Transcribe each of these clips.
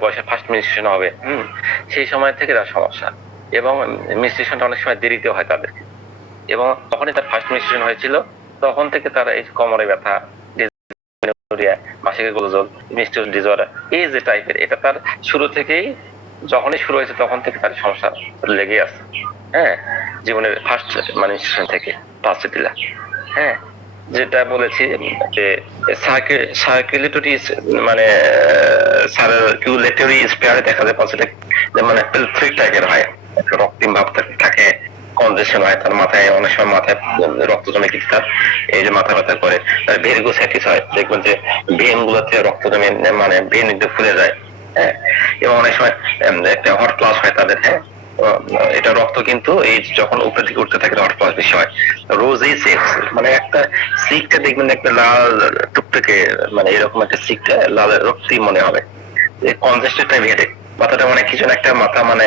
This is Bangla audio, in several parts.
বয়সে ফার্স্ট মেনস্ট্রুয়েশন হবে, সেই সময় থেকে তার সমস্যা, এবং মেনস্ট্রুয়েশনটা অনেক সময় দেরিতে হয় তাদের, এবং তখনই তার ফার্স্ট মেনস্ট্রুয়েশন হয়েছিল, তখন থেকে তারা এই কোমরে ব্যথা, ডিসমেনোরিয়া, মাসিকের গোলযোগ, মেনস্ট্রুয়াল ডিসঅর্ডার, এই যে টাইপের, এটা তার শুরু থেকেই, যখনই শুরু হয়েছে তখন থেকে তার সমস্যা লেগে আছে। হ্যাঁ, জীবনের ফার্স্ট মেনস্ট্রুয়েশন থেকে পালসিটিলা। হ্যাঁ, যেটা বলেছি যে সার্কুলেটরি মানে সার্কুলেটরি স্পেয়ারে দেখা যায় পালসিটা যেমন একটা ফ্রি টাইপের হয়, একটা রক্তিম ভাব থাকে, কনজেশন হয়, তার মাথায় অনেক সময় মাথায় রক্ত জমে কিছু, তার এই যে মাথা ব্যথা করে, তার ভেরিগোসাইটিস হয়, দেখবেন যে ভেন গুলোতে রক্ত জমে, মানে ভেন একটু ফুলে যায়। হ্যাঁ, এবং অনেক সময় একটা হট ফ্লাশ হয় তাদের। হ্যাঁ, এটা রক্ত কিন্তু এই যখন উপরের দিকে উঠতে থাকে হট ফ্লাশ বেশি হয়। রোজ এই মানে একটা সিকটা দেখবেন একটা লাল টুকটুকে, মানে এরকম একটা সিকটা লাল রক্তই মনে হবে, কনজেস্টেড টাইপ হেডেক, মাথাটা মানে কিছু না একটা মাথা মানে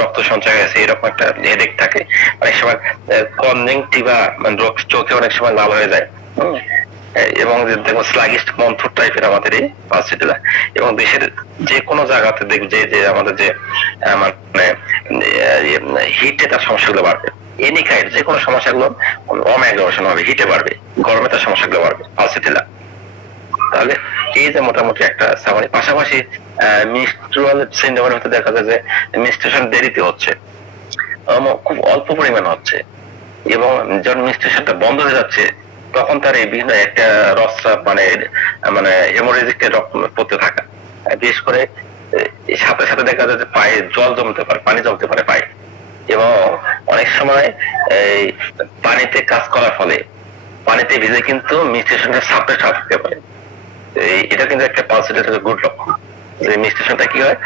রক্ত সঞ্চয় হয়েছে এরকম একটা হেডেক থাকে। অনেক সময় কনজেংটিভা মানে চোখে অনেক সময় লাল হয়ে যায়। এবং দেখবো স্লাগিশ মন্থর টাইপের আমাদের এই পালসিটিলা, এবং দেশের যে কোনো জায়গাতে দেখবে যে আমাদের যে মানে হিটে তার সমস্যাগুলো বাড়বে, এনি কাইন্ড যে কোনো সমস্যাগুলো অমাইগ্রেশন হবে, হিটে বাড়বে, গরমে তার সমস্যাগুলো বাড়বে পালসিটিলা। তাহলে এই যে মোটামুটি একটা সামারি, পাশাপাশি মিনস্ট্রুয়াল সিনড্রোমের মধ্যে দেখা যায় যে মেনস্ট্রুয়েশন দেরিতে হচ্ছে, খুব অল্প পরিমাণ হচ্ছে, এবং যখন মেনস্ট্রুয়েশনটা বন্ধ হয়ে যাচ্ছে তখন তার এই বিভিন্ন একটা রসস্রাব মানে মানে হেমোরেজিক রক্ত পড়তে থাকা, বিশেষ করে সাথে সাথে দেখা যায় যে পায়ে জল জমতে পারে, পানি জমতে পারে পায়ে, এবং অনেক সময় এই পানিতে কাজ করার ফলে পানিতে ভিজে কিন্তু মেনস্ট্রুয়েশনটা সাপ্রেস থাকতে পারে। এটা কিন্তু একটা পালসিটির গুড লক্ষণ, যে মেনস্ট্রুয়েশনটা কি হয়,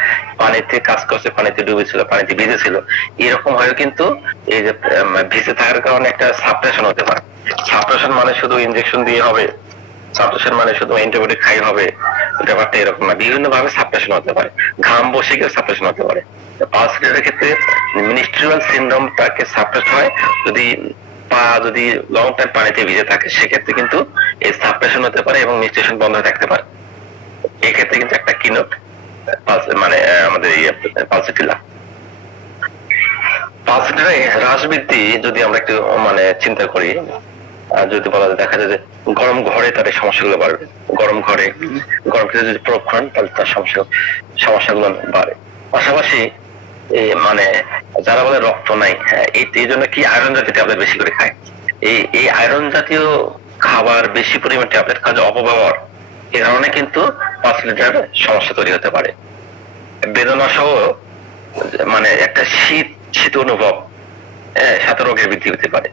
পানিতে কাজ করছে, পানিতে ডুবেছিল, পানিতে ভিজেছিল, এরকম হয় কিন্তু এই যে ভিজে থাকার কারণে একটা সাপ্রেশন হতে পারে। সাপ্রেশন মানে শুধু ইনজেকশন দিয়ে হবে, সাপ্রেশন মানে শুধু অ্যান্টিবায়োটিক খাই হবে, ব্যাপারটা এরকম না, বিভিন্ন ভাবে সাপ্রেশন হতে পারে, ঘাম বসে গিয়ে সাপ্রেশন হতে পারে। পালসিটির ক্ষেত্রে মিনিস্ট্রিয়াল সিনড্রোমটাকে সাপ্রেস হয় যদি পা যদি লং টাইম পানিতে ভিজে থাকে, সেক্ষেত্রে কিন্তু এই সাপ্রেশন হতে পারে এবং মেনস্ট্রুয়েশন বন্ধ হয়ে থাকতে পারে। এক্ষেত্রে কিন্তু একটা কিনোট মানে আমাদের পালসিটিলা পালসিটিলা হ্রাস বৃদ্ধি যদি আমরা একটু মানে চিন্তা করি, যদি বলা যায়, দেখা যায় যে গরম ঘরে তার এই সমস্যাগুলো বাড়বে, গরম ঘরে গরম খেতে যদি প্রয়োগ করেন তাহলে তার সমস্যাগুলো বাড়ে। পাশাপাশি মানে যারা বলে রক্ত নাই, হ্যাঁ, এই জন্য কি আয়রন জাতীয় ট্যাবলেট বেশি করে খায়, এই আয়রন জাতীয় খাবার বেশি পরিমাণ ট্যাবলেট খাওয়া অপব্যবহার, এ কারণে কিন্তু পালসিটির সমস্যা তৈরি হতে পারে। বেদনা সহ মানে একটা শীত শীত অনুভব, সাথে রোগের বৃদ্ধি হতে পারে।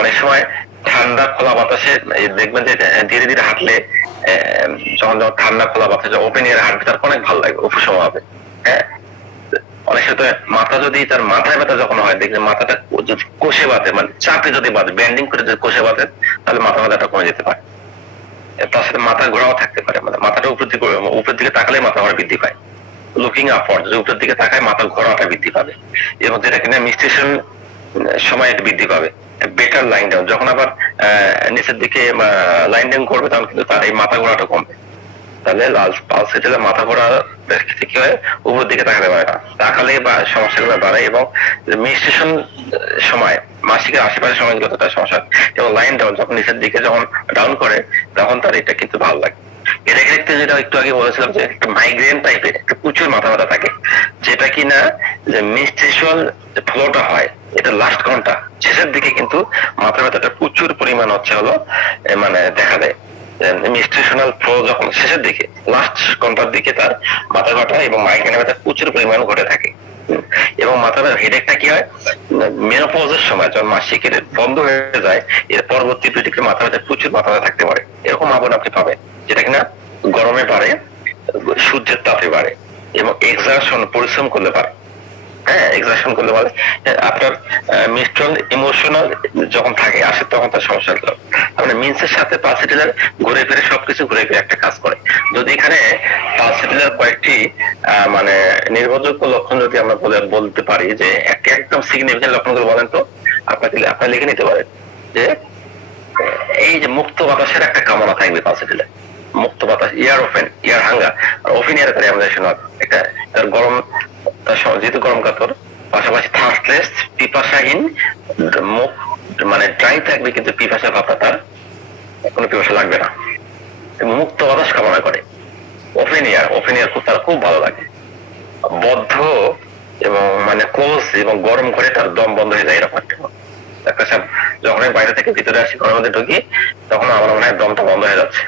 অনেক সময় ঠান্ডা খোলা বাতাসে দেখবেন যে ধীরে ধীরে হাঁটলে, যখন যখন ঠান্ডা খোলা বাতাসে ওপেন এয়ার হাঁটবে তার অনেক ভালো লাগে, উপশম হবে। হ্যাঁ, অনেক সাথে মাথা যদি তার মাথায় ব্যথা যখন হয়, দেখবেন মাথাটা যদি কষে বাঁধে, মানে চাপে যদি বাঁধে, ব্যান্ডিং করে যদি কষে বাঁধে, তাহলে মাথা ব্যথাটা কমে যেতে পারে। তার সাথে মাথা ঘোরাও থাকতে পারে, মানে মাথাটা উপরের দিকে তাকালে মাথা ঘোরা বৃদ্ধি পায়, লুকিং আপওয়ার্ড, যদি উপরের দিকে তাকায় মাথা ঘোরাটা বৃদ্ধি পাবে, এবং যেটা কিনা মেনস্ট্রুয়েশন সময় বৃদ্ধি পাবে। বেটার লাইন ডাউন, যখন আবার নিচের দিকে লাইন ডাউন করবে তখন কিন্তু তার এই মাথা ঘোরাটা কমবে। তাহলে পালসিটিলা মাথা ঘোরা ক্ষেত্রে কি হয়, উপরের দিকে তাকাতে পারে না, তাকালে বা সমস্যাগুলো বাড়ায়, এবং মেনস্ট্রুয়েশন সময় মাসিকের আশেপাশে সময় যত তার সমস্যা, এবং লাইন ডাউন যখন নিচের দিকে যখন ডাউন করে তখন তার এটা কিন্তু ভালো লাগে। এর ক্ষেত্রে যেটা একটু আগে বলেছিলাম যে একটা মাইগ্রেন টাইপের একটা প্রচুর মাথা ব্যথা থাকে, যেটা কিনা যে মেনস্ট্রুয়াল ফ্লোটা হয় এটা লাস্ট ঘন্টা শেষের দিকে কিন্তু মাথা ব্যথাটা প্রচুর পরিমাণ হচ্ছে হলো মানে দেখা দেয়। মেনস্ট্রুয়েশনাল ফ্লো যখন শেষের দিকে লাস্ট ঘন্টার দিকে তার মাথা ব্যথা এবং মাইগ্রেন ব্যথা প্রচুর পরিমাণ ঘটে থাকে। এবং মাথার হেডেকটা কি হয়, মেনোপজের সময় যখন মাসিকের বন্ধ হয়ে যায়, এর পরবর্তী পিরিয়ডে মাথা ব্যথা প্রচুর মাথা ব্যথা থাকতে পারে, এরকম আগুন আপনি পাবেন, যেটা কিনা গরমে বাড়ে, সূর্যের তাপে বাড়ে, এবং এক্সারশন পরিশ্রম করলে পারে। হ্যাঁ, এক্সারশন করলে বলে আপনার মিস্ট্রাল ইমোশনাল যখন থাকে আসে তখন তার সমস্যা হলো, মানে মিন্সের সাথে পালসিটিলার ঘুরে ফিরে সবকিছু ঘুরে ফিরে একটা কাজ করে। যদি এখানে পালসিটিলার কয়েকটি মানে নির্ভরযোগ্য লক্ষণ যদি আমরা বলতে পারি, যে একদম সিগনিফিকেন্ট লক্ষণগুলো বলেন তো, আপনাকে আপনারা লিখে নিতে পারেন। যে এই যে মুক্ত বাতাসের একটা কামনা থাকবে পালসিটিলার, মুক্ত বাতাস, এয়ার ওপেন, এয়ার হাঙ্গা, আর ওপেন এয়ার তার এমন একটা তার গরম, তার যেহেতু গরম কাতর, পাশাপাশি থার্স্টলেস, পিপাসাহীন, মুখ মানে ড্রাই থাকবে কিন্তু পিপাসা ভাবটা তার কোনো পিপাসা লাগবে না, মুক্ত বাতাস কামনা করে। ওপেন এয়ার খুব তার খুব ভালো লাগে। বদ্ধ এবং মানে ক্লোজ এবং গরম ঘরে তার দম বন্ধ হয়ে যায় এরকম একটা যখন আমি বাইরে থেকে ভিতরে আসি ঘরের মধ্যে ঢুকি তখন আমার মনে হয় দমটা বন্ধ হয়ে যাচ্ছে।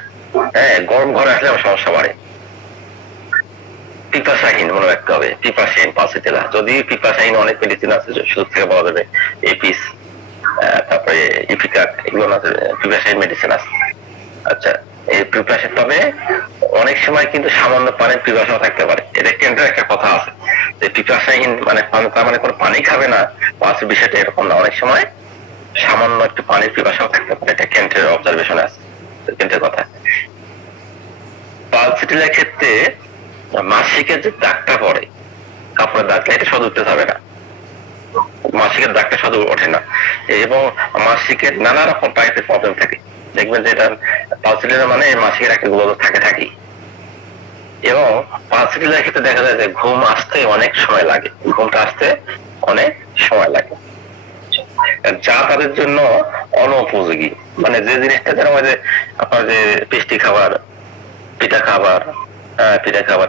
হ্যাঁ, গরম ঘরে আসলে আমার সমস্যা বাড়ে। পিপাসাহীন মনে রাখতে হবে, পিপাসাহীন পালসিটিলা। যদি পিপাসাহীন অনেক মেডিসিন আছে সুযোগ থেকে বলা যাবে, এপিস, তারপরে ইফিকাক, এগুলো আছে পিপাসাহীন মেডিসিন আছে। আচ্ছা, এই পিপাসা, তবে অনেক সময় কিন্তু সামান্য পানির পিপাসাও থাকতে পারে। এটা কেন্দ্রের একটা কথা আছে যে পিপাসাহীন মানে তার মানে কোনো পানি খাবে না, পাঁচ বিষয়টা এরকম না। অনেক সময় সামান্য একটু পানির পিপাসাও থাকতে পারে, এটা কেন্দ্রের অবজারভেশন আছে, কেন্দ্রের কথা। পালসিটিলার ক্ষেত্রে মাসিকের যে দাগটা পড়ে, কাপড়ের দাগটা, এটা সদ উঠতে হবে না, মাসিকের দাগটা সদ ওঠে না। এবং মাসিকের নানা রকম টাইপের প্রবলেম থাকে, দেখবেন যে এটা পালসিটিলা মানে মাসিকের একটা গুলো থাকে। এবং পালসিটিলার ক্ষেত্রে দেখা যায় যে ঘুম আসতে অনেক সময় লাগে, ঘুমটা আসতে অনেক সময় লাগে, যা তাদের জন্য অনুপযোগী। মানে যে জিনিসটা যেরকম যে আপনার যে পেস্টি খাবার, পিঠা খাবার,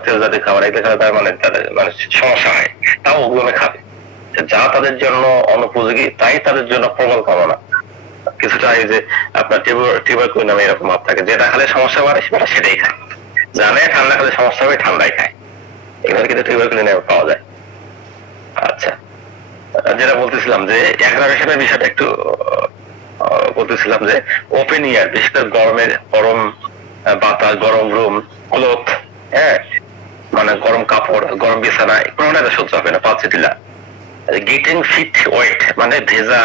তেল জাতীয় খাবার, এগুলো খাবার তার মানে তাদের মানে সমস্যা হয়, তাও ওগুলো খাবে। যা তাদের জন্য অনুপযোগী তাই তাদের জন্য প্রবল কামনা। কিছুটা এই যে আপনার টিউবারকুল নামে এরকম ভাব থাকে, যেটা খালে সমস্যা বাড়ে সেটাই খায়, জানে ঠান্ডা খালে সমস্যা হবে ঠান্ডাই খায়, এগুলো কিন্তু টিউবারকুল নামে পাওয়া যায়। আচ্ছা, যেটা বলতেছিলাম যে অ্যাগ্রাভেশনের বিষয়টা একটু বলতেছিলাম যে ওপেন ইয়ার, বিশেষ করে গরম বাতাস, গরম রুম, ক্লোথ, হ্যাঁ মানে গরম কাপড়, গরম বিছানা, কোনোটা সহ্য হবে না পালসিটিলা। গেটিং ফিট ওয়েট মানে ভেজা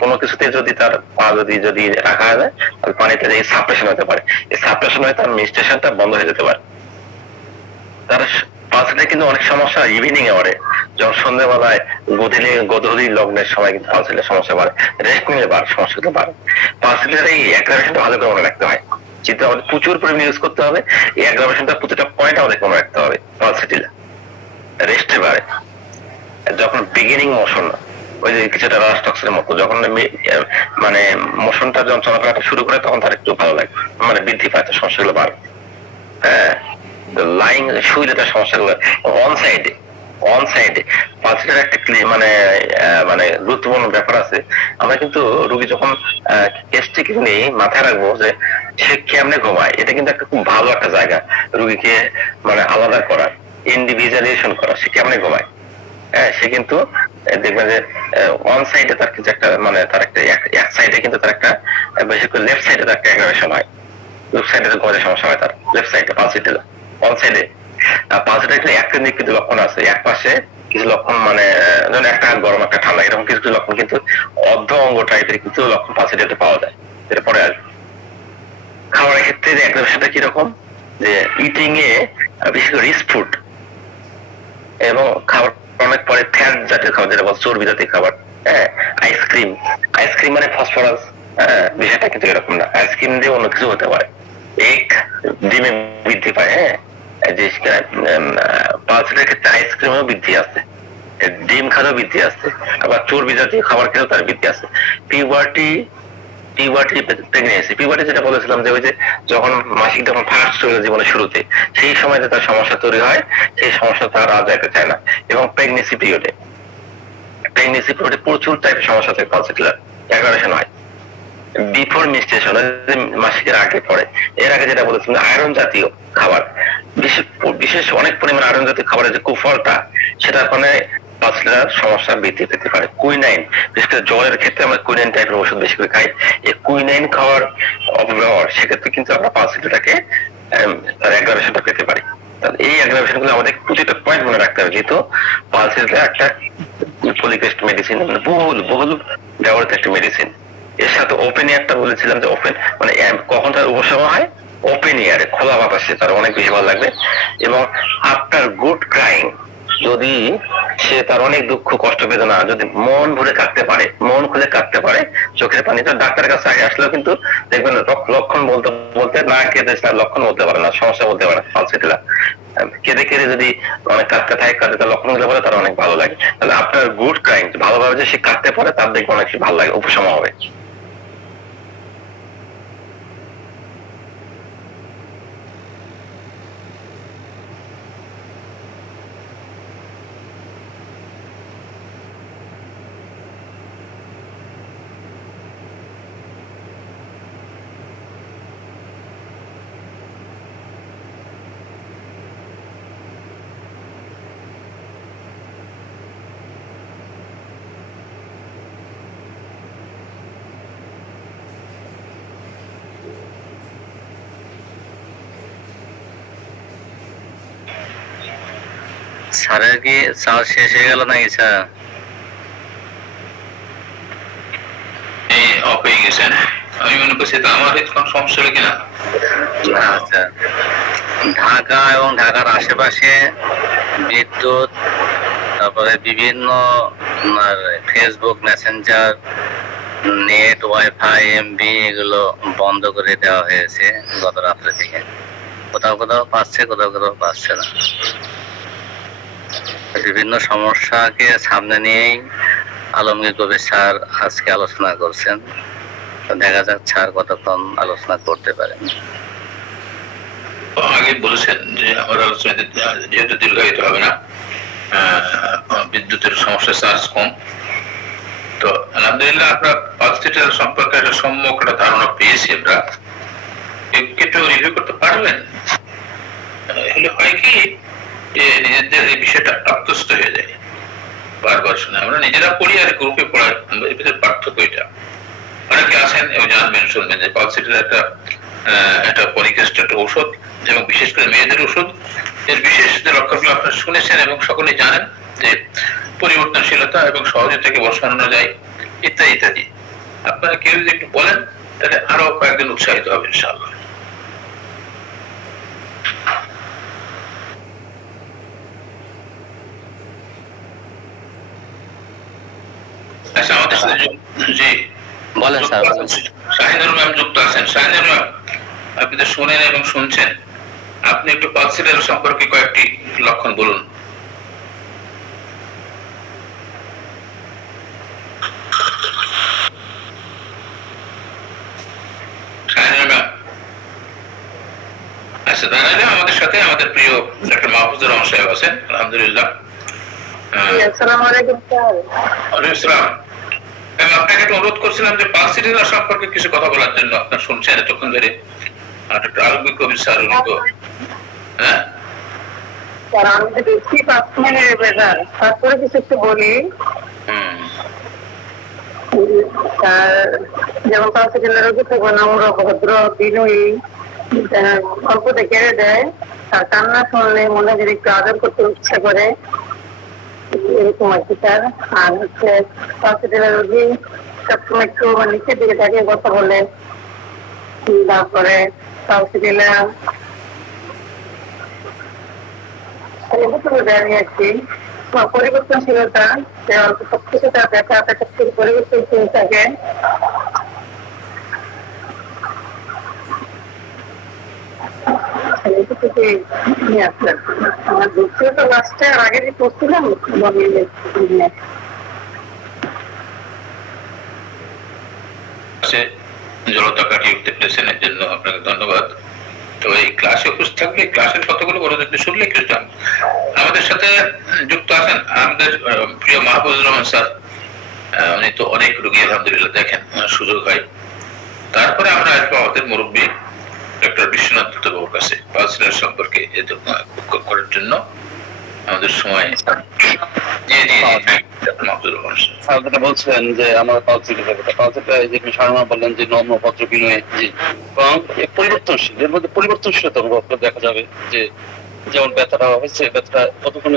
কোনো কিছুতে যদি তার পা যদি রাখা যায় তাহলে পানিতে এই সাপ্রেশন হতে পারে, এই সাপ্রেশন হয়ে তার মেনস্ট্রুয়েশনটা বন্ধ হয়ে যেতে পারে। তার পালসিটিলা কিন্তু অনেক সমস্যা ইভিনিং এ বাড়ে, যখন সন্ধ্যাবেলায় গোধূলি লগ্নের সময় কিন্তু পালসিটিলার সমস্যা বাড়ে, রেস্ট নিলে সমস্যাটা বাড়ে। পালসিটিলার এই অ্যাগ্রাভেশনটা ভালো করে মনে রাখতে হয়, যেহেতু আমাদের প্রচুর পরিমাণে ইউজ করতে হবে, এই অ্যাগ্রাভেশনটা প্রতিটা পয়েন্ট আমাদের মনে রাখতে হবে। পালসিটিলা রেস্টে বাড়ে যখন বিগিনিং মোশন, ওই যে কিছুটা রাস্টক্সের মতো, যখন মানে মোশনটা যখন চলাফেরাটা শুরু করে তখন তার একটু ভালো লাগে, মানে বৃদ্ধি পায়, তার সমস্যাগুলো বাড়ে। হ্যাঁ, লাইং শুইলে তার সমস্যাগুলো অন সাইডে পালসিটার একটা মানে মানে গুরুত্বপূর্ণ ব্যাপার আছে। আমরা কিন্তু রোগী যখন কেসটিকে নিয়ে মাথায় রাখবো যে সে কেমনে ঘুমায়, এটা কিন্তু একটা খুব ভালো একটা জায়গা রোগীকে মানে আলাদা করার, ইন্ডিভিজুয়ালাইজেশন করা, সে কেমনে ঘুমায়। সে কিন্তু দেখবেন যে ওয়ান সাইডে তার কিছু একটা মানে তার একটা এক সাইডে কিন্তু তার একটা, বিশেষ করে লেফট সাইডে তার একটা অ্যাগ্রাভেশন হয়, লেফট সাইডে ঘুমাতে সমস্যা হয় তার, লেফট সাইডে পালসিটিলা। ওয়ান সাইডে পালসিটিলা একটা কিছু লক্ষণ আছে, এক পাশে কিছু লক্ষণ মানে ধরেন একটা গরম একটা ঠান্ডা এরকম কিছু লক্ষণ, কিন্তু অর্ধ অঙ্গ টাইপের কিছু লক্ষণ পালসিটিলাতে পাওয়া যায়, যেটা পরে আসবে। খাবারের ক্ষেত্রে যে অ্যাগ্রাভেশনটা কিরকম, যে ইটিং এ বিশেষ করে রিচ ফুড এবং খাবার অনেক পরে ফ্যাট জাতীয় খাবার, যেটা বল চর্বি জাতীয় খাবার, হ্যাঁ আইসক্রিম মানে ফসফরাস, বিষয়টা কিন্তু এরকম না, আইসক্রিম দিয়ে অন্য কিছু হতে পারে, এগ ডিমে বৃদ্ধি পায়, হ্যাঁ যে পালসিটির ক্ষেত্রে আইসক্রিমেও বৃদ্ধি আছে, ডিম খাওয়াও বৃদ্ধি আছে, আবার চর্বি জাতীয় খাবার খেলেও তার বৃদ্ধি আছে। পিউবার্টি প্রেগনেন্সি যেটা বলেছিলাম যে ওই যে যখন মাসিক যখন ফার্স্ট জীবনের শুরুতে, সেই সময় যে তার সমস্যা তৈরি হয়, সেই সমস্যা তার আর যেতে চায় না। এবং প্রেগনেন্সি পিরিয়ডে প্রচুর টাইপের সমস্যা থেকে পালসিটিলার অ্যাগ্রাভেশন হয়। বিফোর মেনস্ট্রুয়েশন, মাসিকের আগে পড়ে, এর আগে যেটা বলেছিলাম আয়রন জাতীয় খাবার, বিশেষ অনেক পরিমাণ আয়রন জাতীয় খাবারের যে কুফলটা, সেটার কারণে পালসিটিলার সমস্যা বৃদ্ধি পেতে পারে। কুইনাইন, বিশেষ করে জ্বরের ক্ষেত্রে আমরা কুইনাইন টাইপের ওষুধ বেশি করে খাই, এই কুইনাইন খাওয়ার অপব্যবহার, সেক্ষেত্রে কিন্তু আমরা পালসিটিলাকে তার অ্যাগ্রাভেশনটা পেতে পারি। এই অ্যাগ্রাভেশন গুলো আমাদের প্রতিটা পয়েন্ট মনে রাখতে হবে, যেহেতু পালসিটিলা একটা পলিকেস্ট মেডিসিন, মানে বহুল ব্যবহৃত একটা মেডিসিন। এর সাথে ওপেন এয়ারটা বলেছিলাম যে ওপেন মানে কখন তার উপশম হয়, ওপেন এয়ারে খোলা বাতাসে তার অনেক বেশি ভালো লাগবে। এবং আফটার গুড ক্রাইং, যদি সে তার অনেক দুঃখ কষ্ট বেদনা যদি মন ভরে কাঁদতে পারে, মন খুলে কাঁদতে পারে, চোখের পানি তো ডাক্তারের কাছে আগে আসলেও কিন্তু দেখবেন লক্ষণ বলতে বলতে না কেঁদে তার লক্ষণ বলতে পারে না, সমস্যা বলতে পারে না, ফালসিটিলা কেঁদে কেঁদে যদি অনেক কাঁদতে থাকে, কাঁদতে তার লক্ষণ গুলো বলে তার অনেক ভালো লাগে। তাহলে আপনার গুড ক্রাইম ভালোভাবে যে সে কাঁদতে পারে তার দেখবে অনেক ভালো লাগে, উপশম হবে। স্যারের কি চাল শেষ হয়ে গেল নাকি স্যার? অফ হয়ে গেছেন, আমি মনে করছি তো আমার কোন সমস্যা হবে কিনা। আচ্ছা, ঢাকা এবং ঢাকার আশেপাশে বিদ্যুৎ, তারপরে বিভিন্ন Facebook, Messenger, net, wifi, MB এগুলো বন্ধ করে দেওয়া হয়েছে গত রাত্রে থেকে। কোথাও কোথাও পাচ্ছে, কোথাও কোথাও পাচ্ছে না। বিভিন্ন সমস্যাকে সামনে নিয়েই আলমগীর কবির স্যার আজকে আলোচনা করছেন। দেখা যাক স্যার কতক্ষণ আলোচনা করতে পারেন। আগে বলেছেন যে আমার আলোচনা যেহেতু দীর্ঘায়িত হবে না, বিদ্যুতের সমস্যা চার্জ কম, তো আলহামদুলিল্লাহ আমরা পালসিটার সম্পর্কে একটা সম্যক একটা ধারণা পেয়েছি। আমরা একটু রিভিউ করতে পারবেন? হলে হয় কি যে নিজেদের এই বিষয়টা আত্মস্থ হয়ে যায়, বারবার শুনে আমরা নিজেরা পড়ি আর গ্রুপে পড়ার ভিতরে পার্থক্য এটা। অনেকে আছেন এবং জানবেন শুনবেন যে পালসিটার একটা পরিকেষ্ট একটা ঔষধ এবং বিশেষ করে মেয়েদের ওষুধ। এর বিশেষ যে লক্ষণগুলো আপনারা শুনেছেন এবং সকলেই জানেন যে পরিবর্তনশীলতা এবং সহজে থেকে বসানো যায় ইত্যাদি ইত্যাদি। আপনারা কেউ যদি একটু বলেন তাহলে আরো কয়েকদিন উৎসাহিত হবে ইনশাআল্লাহ। আচ্ছা, আমাদের সাথে জি বলেন স্যার। শাহিনুর ম্যাম যুক্ত আছেন। শাহিনুর ম্যাম, আপনি তো শুনেন এবং শুনছেন, আপনি একটু পালসিটার সম্পর্কে কয়েকটি লক্ষণ বলুন। শাহিনুর ম্যাম, আচ্ছা, তাহলে আমাদের সাথে আমাদের প্রিয় ডক্টর মাহফুজুর রহমান সাহেব আছেন। আলহামদুলিল্লাহ। আসসালামু আলাইকুম স্যার। ওয়ালাইকুম আসসালাম। আমি আপনাকে একটু অনুরোধ করছিলাম যে পালসিটার সম্পর্কে কিছু কথা বলার জন্য। আপনার শুনছেন এতক্ষণ ধরে ডক্টর আলমগীর কবির স্যার উনি তো হ্যাঁ স্যার, আমি তো দেখছি 5 মিনিটের বেজার, তারপরে কিছু একটু বলি। স্যার, যেমন পালসিটিলা রোগী থেকে নম্র, ভদ্র, বিনয়ী, অল্পতে কেড়ে দেয়, তার কান্না শুনলে মনে যদি একটু আদর করতে ইচ্ছা করে, এরকম আর কি স্যার। আর হচ্ছে পালসিটিলা রোগী সবসময় একটু নিচের দিকে তাকিয়ে কথা বলে। তারপরে পালসিটিলা পরিবর্তনশীলতা, অল্প সবকিছু তার দেখা থেকে পরিবর্তনশীল থাকে। আমার দ্বিতীয় তো লাস্টে আগে যে পড়ছিলাম জলতা কাটিয়ে উঠতে পেরেছেন, এর জন্য আপনাকে ধন্যবাদ। তো এই ক্লাসে উপস্থিত থাকলে ক্লাসের কতগুলো বড়দের শুনলে কিছু আমাদের সাথে যুক্ত আছেন আমাদের প্রিয় মাহফুজুর রহমান স্যার। উনি তো অনেক রোগী আলহামদুলিল্লাহ দেখেন, সুযোগ হয়। তারপরে আমরা আসবো আমাদের মুরব্বী ডক্টর বিশ্বনাথ দত্তবাবুর কাছে পালসিটার সম্পর্কে করার জন্য আমাদের সময়। যেটা বলছেন যে আমার পালসিটা যে সারমা বললেন যে নম্র, ভদ্র, বিনয়ী, পরিবর্তনশীল, এর মধ্যে পরিবর্তনশীলতা দেখা যাবে যে যেমন ব্যথাটা হচ্ছে, ব্যথাটা কতক্ষণ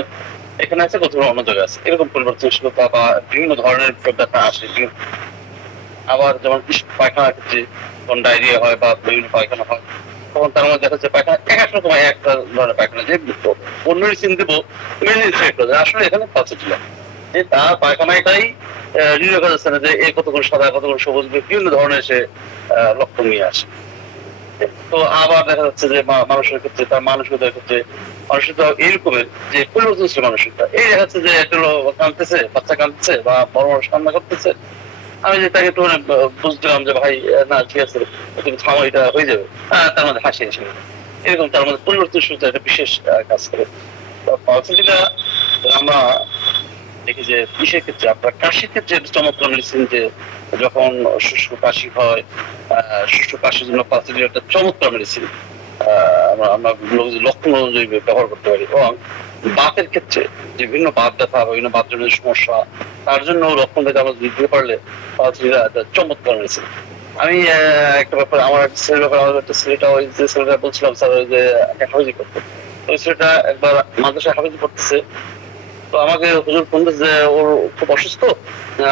এখানে আছে, কতক্ষণ অন্য জায়গায় আছে, এরকম পরিবর্তনশীলতা বা বিভিন্ন ধরনের ব্যথা আসে। আবার যেমন পায়খানা ক্ষেত্রে ডায়রিয়া হয় বা বিভিন্ন পায়খানা হয়, তখন তার মধ্যে দেখা যাচ্ছে পায়খানা এক এক রকম এক ধরনের পায়খানা, যে অন্য মেডিসিন দেবো আসলে এখানে পালসেটিলা যে তার পায়খানাটাই দেখা যাচ্ছে না যে এই কতগুলো সাদা কতগুলো সবুজ বিভিন্ন ধরনের সে লক্ষণ নিয়ে আসে। তো আবার দেখা যাচ্ছে যে মানুষের ক্ষেত্রে তার মানসিকতার ক্ষেত্রে মানসিকতা এইরকমের যে পরিবর্তনশীল মানসিকতা, এই দেখা যাচ্ছে যে একটা কাঁদতেছে, বাচ্চা কাঁদতেছে বা বড় মানুষ কান্না করতেছে, আমি যে তাকে একটু বুঝলাম যে ভাই না ঠিক আছে তুমি থামো এটা হয়ে যাবে, তার মধ্যে হাসি এসে এরকম তার মধ্যে পরিবর্তনশীল একটা বিশেষ কাজ করে। যেটা আমরা দেখি যে বিষের ক্ষেত্রে আপনার কাশির ক্ষেত্রে চমৎকার মেডিসিন, যে যখন শুষ্ক কাশি হয় শুষ্ক কাশির জন্য পালসেটিলা একটা চমৎকার মেডিসিন আমরা লক্ষণ অনুযায়ী ব্যবহার করতে পারি। এবং বাতের ক্ষেত্রে যে বিভিন্ন বাত ব্যথা বিভিন্ন বাথরুমের সমস্যা তার জন্য লক্ষণ থেকে আমরা দিতে পারলে পালসেটিলা একটা চমৎকার মেডিসিন। আমি একটা ব্যাপার আমার একটা ছেলের ব্যাপার, আমার একটা ছেলেটা ওই যে ছেলেটা বলছিলাম স্যার ওই যে হাফেজি করতে, ওই ছেলেটা একবার মাদ্রাসায় হাফেজি করতেছে, তো আমাকে হুজুর ফোন দিয়েছে যে ওর খুব অসুস্থ,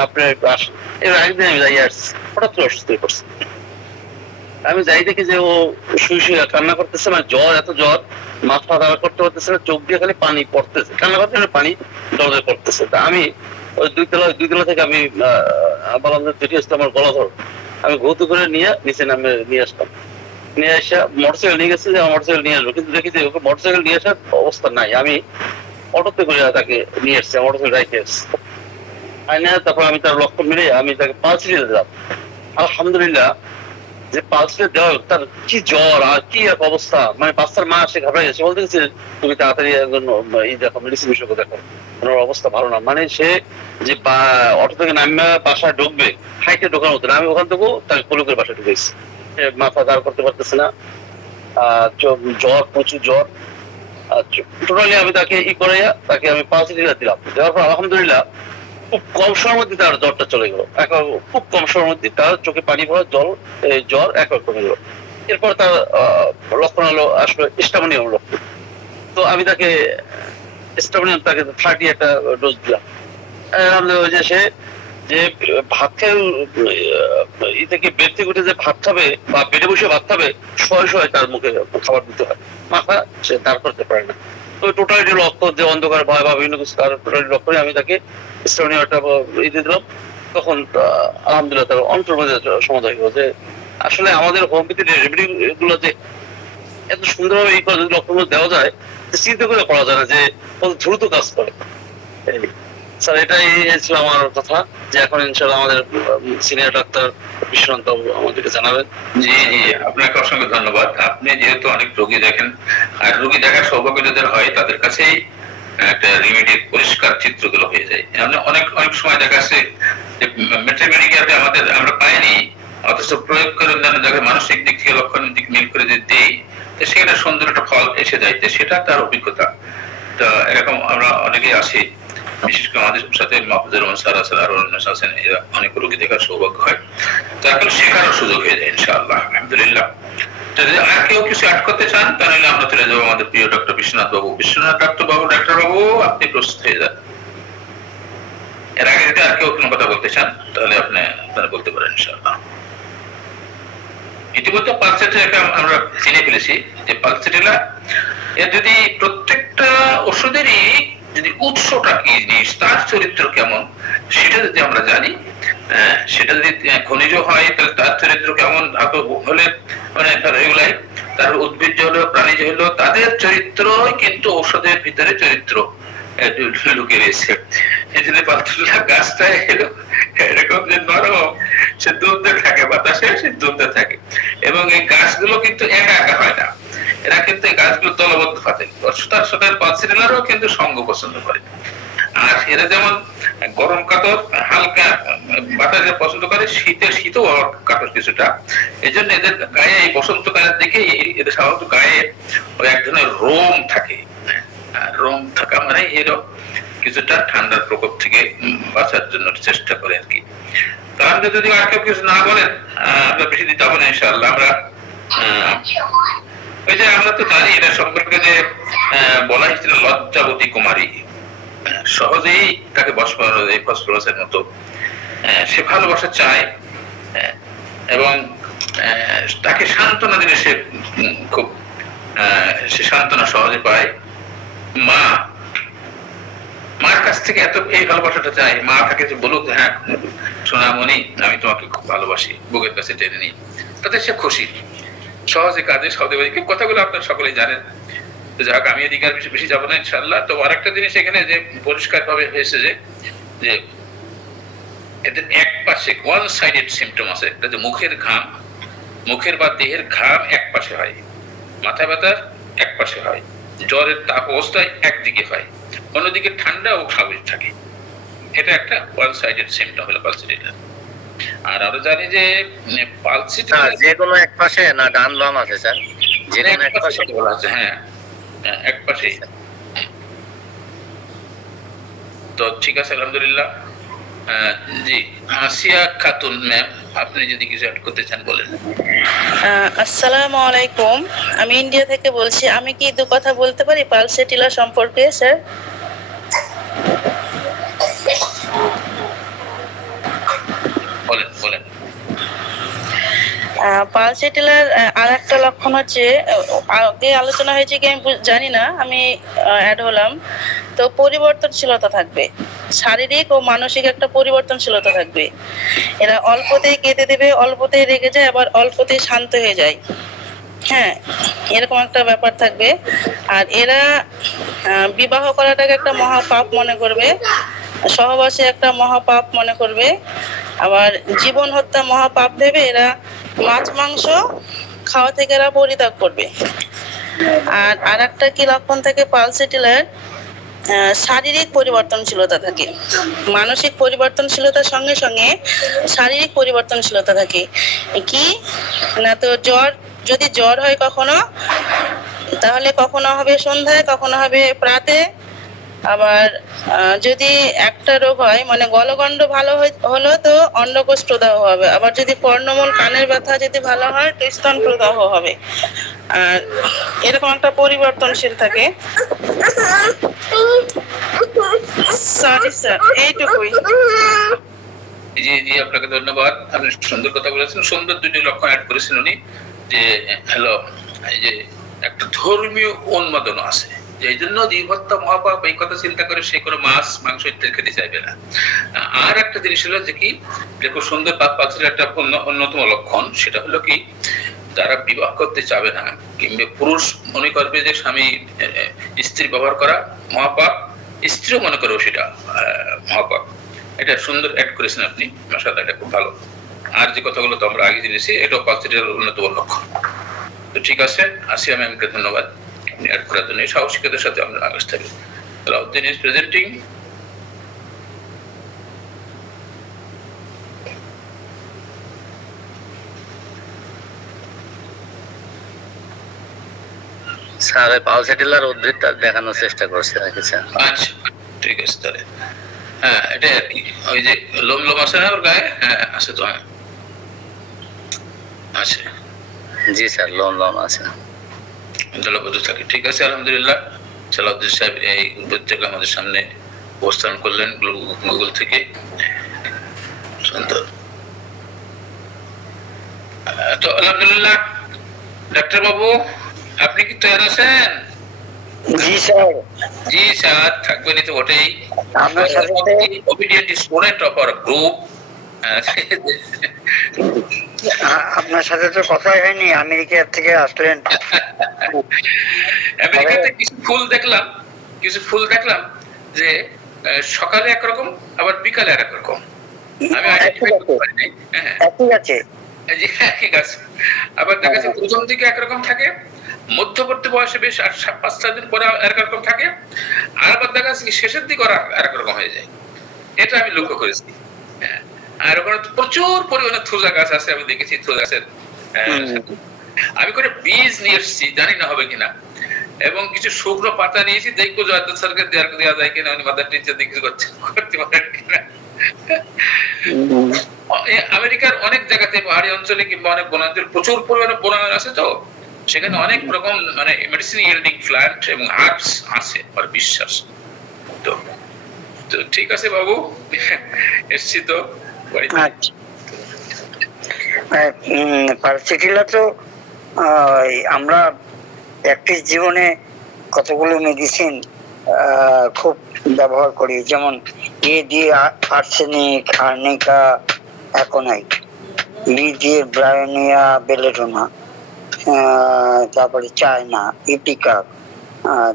আপনি একটু আসেন। এর একদিন আমি যাই আসছি, হঠাৎ করে অসুস্থ হয়ে পড়ছে। আমি যাই দেখি যে ও শুয়ে শুয়ে কান্না করতেছে, মানে জ্বর, এত জ্বর, মাথা দাঁড়া করতে পারতেছে না, চোখ দিয়ে খালি পানি পড়তেছে, কান্না করতে পানি দরজে পড়তেছে। তা আমি ওই দুই তলা থেকে আমি বললাম যে দুটি আসতে আমার গলা ধর, আমি ঘুরতে করে নিয়ে নিচে নামে নিয়ে আসলাম, নিয়ে আসা মোটরসাইকেল নিয়ে গেছে যে মোটরসাইকেল নিয়ে আসবো, কিন্তু দেখি যে ওকে মোটরসাইকেল নিয়ে আসার অবস্থা নাই, আমি অটোতে করে তাকে নিয়ে এসছি, মোটরসাইকেল রাইখে এসছি। তারপর আমি তার লক্ষণ মিলে আমি তাকে পালসেটিলা দিলাম। আলহামদুলিল্লাহ যে পালসেটিলা দেওয়া তার কি জ্বর আর কি এক অবস্থা, মানে বাচ্চার মা সে ঘাবড়ে গেছে, বলতে গেছে তুমি তাড়াতাড়ি একজন এই দেখো মেডিসিন বিশেষজ্ঞ দেখো, ওনার অবস্থা ভালো না। মানে সে যে অটো থেকে নামে বাসায় ঢুকবে হাইটে ঢোকার মতো, আমি ওখান থেকেও তাকে কলুকের বাসায় ঢুকেছি, মাথা দাঁড় করতে পারতেছে না, জ্বর, প্রচুর জ্বর। টোটালি আমি তাকে তাকে আমি পালসেটিলা দিলাম, দেওয়ার পর আলহামদুলিল্লাহ খুব কম সময়ের মধ্যে তার জ্বরটা চলে গেল, খুব কম সময়ের মধ্যে তার চোখে পানি ভরা জ্বর একবার কমে গেল। এরপর তার লক্ষণ হলো আসলে স্টামিনিয়াম লক্ষণ। তো আমি তাকে স্টামিনিয়াম তাকে 30 একটা ডোজ দিলাম। ওই যে সে যে ভাত খেয়ে থেকে বেড থেকে উঠে যে ভাত খাবে বা বেডে বসে ভাত খাবে, শয়ে তার মুখে খাবার দিতে হয়, মাথা সে দাঁড় করতে পারে না। তো টোটালি লক্ষ্য যে অন্ধকার ভয় বা বিভিন্ন কিছু তার টোটালি লক্ষ্য করে আমি তাকে স্টোনিয়াটা দিয়ে দিলাম। তখন আলহামদুলিল্লাহ তার অন্তর মধ্যে সমাধান হয়ে গেল যে আসলে আমাদের হোমিওপ্যাথি রেমেডি গুলো যে এত সুন্দরভাবে এই করে যদি লক্ষণ দেওয়া যায়, চিন্তা করে করা যায় না যে কত দ্রুত কাজ করে। স্যার এটাই ছিল আমার কথা, যে এখন ইনশাআল্লাহ আমাদের সিনিয়র ডাক্তার বিশ্বনাথ বাবু আমাদেরকে জানাবেন। জি জি, আপনাকে অসংখ্য ধন্যবাদ। আপনি যেহেতু অনেক রোগী দেখেন, আর রোগী দেখার সৌভাগ্য যাদের হয় তাদের কাছেই একটা রেমেডির পরিষ্কার চিত্রগুলো হয়ে যায়। অনেক অনেক সময় দেখা যাচ্ছে যে মেট্রিমেডিকেলটা আমরা পাইনি, অথচ প্রয়োগ করে যাকে মানসিক দিক থেকে লক্ষণের দিক মিল করে যদি দেই, সেখানে সুন্দর একটা ফল এসে যায়, সেটা তার অভিজ্ঞতা। তো এরকম আমরা অনেকেই আছি, বিশেষ করে আমাদের সাথে মাহফুজুর রহমান স্যার আছেন, আরো অন্য আছেন, এরা অনেক রোগী দেখার সৌভাগ্য হয়, তারপরে শেখারও সুযোগ হয়ে যায় ইনশাআল্লাহ। আলহামদুলিল্লাহ। যদি আর কেউ কিছু অ্যাড করতে চান তাহলে আমরা চলে যাবো আমাদের প্রিয় ডক্টর বিশ্বনাথ বাবু। বিশ্বনাথ ডাক্তার বাবু আপনি প্রস্তুত হয়ে যান। এর আগে যদি আর কেউ কোনো কথা বলতে চান তাহলে আপনারা বলতে পারেন ইনশাআল্লাহ। ইতিমধ্যে পালসেটিলা আমরা চিনে ফেলেছি যে পালসেটিলা এর যদি প্রত্যেকটা ওষুধেরই যদি উৎসটা কি জিনিস, তার চরিত্র কেমন, সেটা যদি আমরা জানি, সেটা যদি খনিজ হয় তাহলে তার চরিত্র কেমন, ধাতু হলে মানে এগুলাই, তার উদ্ভিজ্জ হলো প্রাণীজ হলো, তাদের চরিত্র কিন্তু ঔষধের ভিতরে চরিত্র লুকিয়ে রয়েছে। এই জন্য পালসেটিলা গাছটা এরকম যে নরম, সে দুধে থাকে, বাতাসে সে দুধে থাকে, এবং এই গাছগুলো কিন্তু একা একা হয় না, এরা কিন্তু এই গাছগুলো দলবদ্ধ থাকে, তার সাথে পালসেটিলারও কিন্তু সঙ্গ পছন্দ করে। আর এরা যেমন গরম কাতর হালকা বাতাসে পছন্দ করে, শীতেও কাতর কিছুটা, এই জন্য এদের গায়ে এই বসন্তকালের দিকে এদের সাধারণত গায়ে ওই এক ধরনের রোম থাকে, রোম থাকা মানে এরকম কিছুটা ঠান্ডার প্রকোপ থেকে বাঁচার জন্য চেষ্টা করে আর কি। তাহলে যদি আর কেউ কিছু না বলেন আমরা বেশি দিতে হবে না ইনশাআল্লাহ। আমরা ওই যে আমরা তো জানি এটা সম্পর্কে যে বলা হয়েছিল লজ্জাবতী কুমারী, সহজেই তাকে ফসফরাসের মতো সে ভালোবাসা চায়, এবং তাকে সান্ত্বনা দিলে সে খুব সে সান্ত্বনা সহজে পায়। মার কাছ থেকে এত এই ভালোবাসাটা চাই, মা তাকে যে বলুক হ্যাঁ সোনামণি আমি তোমাকে খুব ভালোবাসি, বুকের কাছে টেনে নিই, তাতে সে খুশি। সহজে কাজে সহজে কথাগুলো আপনারা সকলেই জানেন। যাক আমি এদিকে আর বেশি যাবো না ইনশাআল্লাহ। তো আরেকটা জিনিস এখানে যে পরিষ্কার ভাবে হয়েছে যে এদের এক পাশে ওয়ান সাইডেড সিমটম আছে, এটা যে মুখের ঘাম, মুখের বা দেহের ঘাম এক পাশে হয়, মাথা ব্যথার এক পাশে হয়, জ্বরের তাপ অবস্থায় একদিকে হয়, অন্যদিকে ঠান্ডা ও স্বাভাবিক থাকে। এটা একটা ওয়ান সাইডেড সিমটম হলো পালসিটিলা। আর আমরা জানি যে পালসিটিলা যে কোনো এক পাশে না ডান বাম আছে স্যার, যে কোনো এক পাশে বলা আছে। হ্যাঁ এক পাশে। তো ঠিক আছে আলহামদুলিল্লাহ। জি আসিয়া খাতুন ম্যাম, আপনি যদি কিছু অ্যাড করতে চান বলেন। আসসালামু আলাইকুম, আমি ইন্ডিয়া থেকে বলছি। আমি কি দু কথা বলতে পারি পালসিটিলা সম্পর্কে স্যার? বলেন বলেন। পালসিটিলার আর একটা লক্ষণ হচ্ছে, আগে আলোচনা হয়েছে কি আমি জানি না, আমি অ্যাড হলাম। তো পরিবর্তনশীলতা থাকবে, শারীরিক ও মানসিক একটা পরিবর্তনশীলতা থাকবে। এরা অল্পতেই কেঁদে দেবে, অল্পতেই রেগে যায়, আবার অল্পতেই শান্ত হয়ে যায়। হ্যাঁ, এরকম একটা ব্যাপার থাকবে। আর এরা বিবাহ করাটাকে একটা মহাপাপ মনে করবে, সহবাসে একটা মহাপাপ মনে করবে, আবার জীবন হত্যা মহাপাপ ভেবে এরা মাছ মাংস খাওয়া থেকে এরা পরিত্যাগ করবে। আর আরেকটা কি লক্ষণ থাকে পালসিটিলার, শারীরিক পরিবর্তনশীলতা থাকে। মানসিক পরিবর্তনশীলতার সঙ্গে সঙ্গে শারীরিক পরিবর্তনশীলতা থাকে। কি না, তো যদি জ্বর হয় কখনো, তাহলে কখনো হবে সন্ধ্যায়, কখনো হবে প্রাতে। আবার যদি একটা রোগ হয়, মানে গলগণ্ড ভালো হলো তো অন্ডকোষ প্রদাহ হবে। আবার যদি কর্ণমূল কানের ব্যথা যদি ভালো হয় তো স্তন প্রদাহ হবে। আর এরকম একটা পরিবর্তনশীল থাকে। সরি স্যার, এইটুকুই। জি জি আপনাকে ধন্যবাদ, আপনি সুন্দর কথা বলেছেন। সুন্দর দুটি লক্ষণ অ্যাড করেছেন উনি, যে হ্যালো এই যে একটা ধর্মীয় উন্মাদনা আছে, যে এই জন্য জীবহত্যা মহাপাপ, এই কথা চিন্তা করে সে কোনো মাছ মাংস ইত্যাদি খেতে চাইবে না। আর একটা জিনিস হলো যে কি, যে খুব সুন্দর পাচ্ছিল একটা অন্যতম লক্ষণ, সেটা হলো কি, যারা বিবাহ করতে চাবে না কিংবা পুরুষ মনে করবে যে স্বামী স্ত্রী ব্যবহার করা মহাপাপ, স্ত্রীও মনে করবে সেটা মহাপাপ। এটা সুন্দর অ্যাড করেছেন আপনি, মাশাআল্লাহ, এটা খুব ভালো। আর যে কথাগুলো তো আমরা আগে জেনেছি, এটাও পালসিটিলার অন্যতম লক্ষণ। তো ঠিক আছে, আসিয়া ম্যামকে ধন্যবাদ আপনি অ্যাড করার জন্য। এই সাহসিকতার সাথে আমরা আগে থাকি। Alauddin is presenting. স্যার পালসিটিলার উদ্ভিদটা দেখানোর চেষ্টা করছে নাকি স্যার? আচ্ছা ঠিক আছে তাহলে। হ্যাঁ এটা আর কি, ওই যে লোম লোম আছে না ওর গায়ে? হ্যাঁ আছে তো। হ্যাঁ আছে। জি স্যার, লোম আছে। দলবদ্ধ থাকে। ঠিক আছে আলহামদুলিল্লাহ। সালাউদ্দিন সাহেব এই উদ্ভিদটাকে আমাদের সামনে উপস্থান করলেন গুগল থেকে। সুন্দর। তো আলহামদুলিল্লাহ, ডাক্তার বাবু আপনি কি তৈরি আছেন? জি স্যার। জি স্যার, থাকবেনই তো বটেই। আপনার সাথে obedient student of our group। আপনার সাথে তো কথাই হয়নি, আমেরিকা থেকে আসলেন। আমেরিকাতে কিছু ফুল দেখলাম যে সকালে একরকম আবার বিকালে একরকম। আমি আইডেন্টিফাই করতে পারি নাই। ঠিক আছে। ঠিক আছে। আবার দেখা যাচ্ছে প্রথম দিকে একরকম থাকে, মধ্যবর্তী বয়সে বেশ 5-7 দিন পরে একরকম থাকে, আর আবার দেখা যাচ্ছে শেষের দিকে ওরা একরকম হয়ে যায়। এটা আমি লক্ষ্য করেছি। আর ওখানে প্রচুর পরিমাণে থুজা গাছ আছে, আমি দেখেছি থুজা গাছের। আমি করে বীজ নিয়ে এসেছি, জানি না হবে কিনা, এবং কিছু শুকনো পাতা নিয়েছি, দেখবো জয়দুল স্যারকে দেওয়া যায় কিনা, উনি মাদার টিচার দেখে করতে পারেন কিনা। আমেরিকার অনেক জায়গাতে পাহাড়ি অঞ্চলে কিংবা অনেক বনাঞ্চল প্রচুর পরিমাণে বনায়ন আছে, তো সেখানে অনেক রকম মানে মেডিসিন ইয়েল্ডিং প্ল্যান্ট এবং হার্বস আছে আমার বিশ্বাস। তো ঠিক আছে বাবু, এসছি তো বাড়িতে। পালসিটিলা তো আমরা প্র্যাকটিস জীবনে কতগুলো মেডিসিন খুব ব্যবহার করি, যেমন এ দিয়ে আর্সেনিক, আর্নিকা, অ্যাকোনাইট, বি দিয়ে ব্রায়োনিয়া বেলেডোনা, তারপরে চায়না, ইপিকা,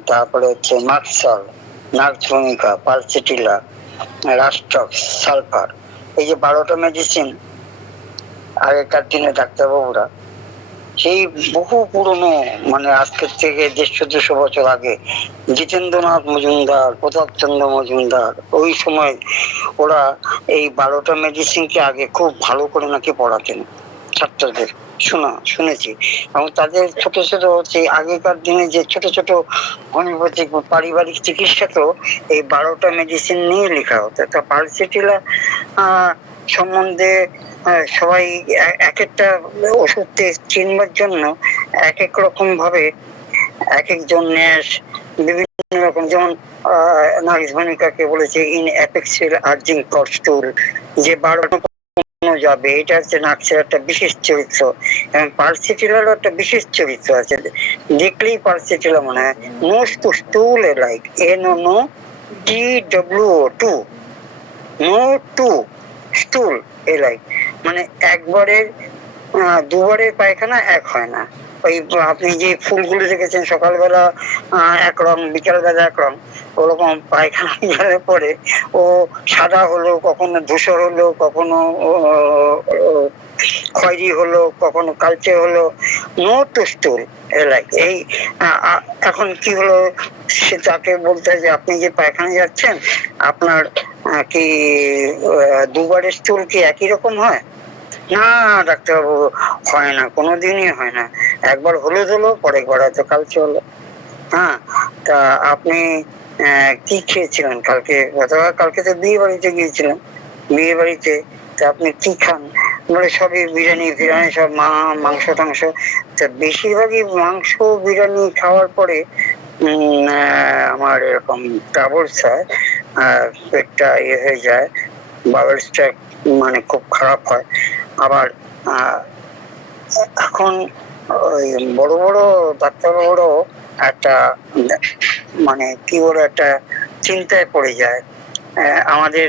তারপরে হচ্ছে মাক্সল, নাগভূমিকা, পালসিটিলা, রাস্টক্স, সালফার। এই যে 12টা মেডিসিন আগেকার দিনে ডাক্তারবাবুরা সেই বহু পুরনো, মানে আজকের থেকে 150-200 বছর আগে জিতেন্দ্রনাথ মজুমদার, প্রতাপচন্দ্র মজুমদার, ওই সময় ওরা এই 12টা মেডিসিনকে আগে খুব ভালো করে নাকি পড়াতেন ছাত্রদের, শুনেছি। এবং তাদের ছোট ছোট সেই আগেকার দিনে যে ছোট ছোট হোমিওপ্যাথিক পারিবারিক চিকিৎসা তো এই 12টা মেডিসিন নিয়ে লেখা হতো। তা পালসিটিলা সম্বন্ধে সবাই এক একটা ওষুধকে চিনবার জন্য এক এক রকম ভাবে এক একজন ন্যাস বিভিন্ন রকম, যেমন নাগভূমিকাকে বলেছে ইন অ্যাপেক্সিল আর্জিং কস্টুল, যে 12টা যাবে, এটা হচ্ছে নাক্সের একটা বিশেষ চরিত্র। এবং পালসিটিলারও একটা বিশেষ চরিত্র আছে, দেখলেই পালসিটিলা মনে হয় no two stool like NO TWO2 no two stool like, মানে একবারের দুবারের পায়খানা এক হয় না। ওই আপনি যে ফুলগুলো দেখেছেন সকালবেলা একরকম, বিকালবেলা একরকম, ওরকম পায়খানা গেলে পরে ও সাদা হলো, কখনো ধূসর হলো, কখনো খয়েরি হলো, কখনো কালচে হলো, নো টু স্টুল লাইক। এই এখন কি হলো, সে তাকে বলতে হয় যে আপনি যে পায়খানা যাচ্ছেন আপনার কি দুবারের স্টুল কি একই রকম হয়? না ডাক্তারবাবু, হয় না, কোনোদিনই হয় না। একবার হলুদ হলো, পরের বার হয়তো কালচে হলো। হ্যাঁ, তা আপনি কি খেয়েছিলেন কালকে? গতকাল কালকে তো বিয়ে বাড়িতে গিয়েছিলেন, বিয়ে বাড়িতে তা আপনি কি খান? বলে সবই বিরিয়ানি ফিরিয়ানি, সব মাংস টাংস। তা বেশিরভাগই মাংস বিরিয়ানি খাওয়ার পরে আমার এরকম ট্রাবলস হয়, পেটটা হয়ে যায়, বাবেলসটা মানে খুব খারাপ হয়। আবার এখন ওই বড় বড় ডাক্তারবাবুরও একটা মানে কি বলে একটা চিন্তায় পড়ে যায়। আমাদের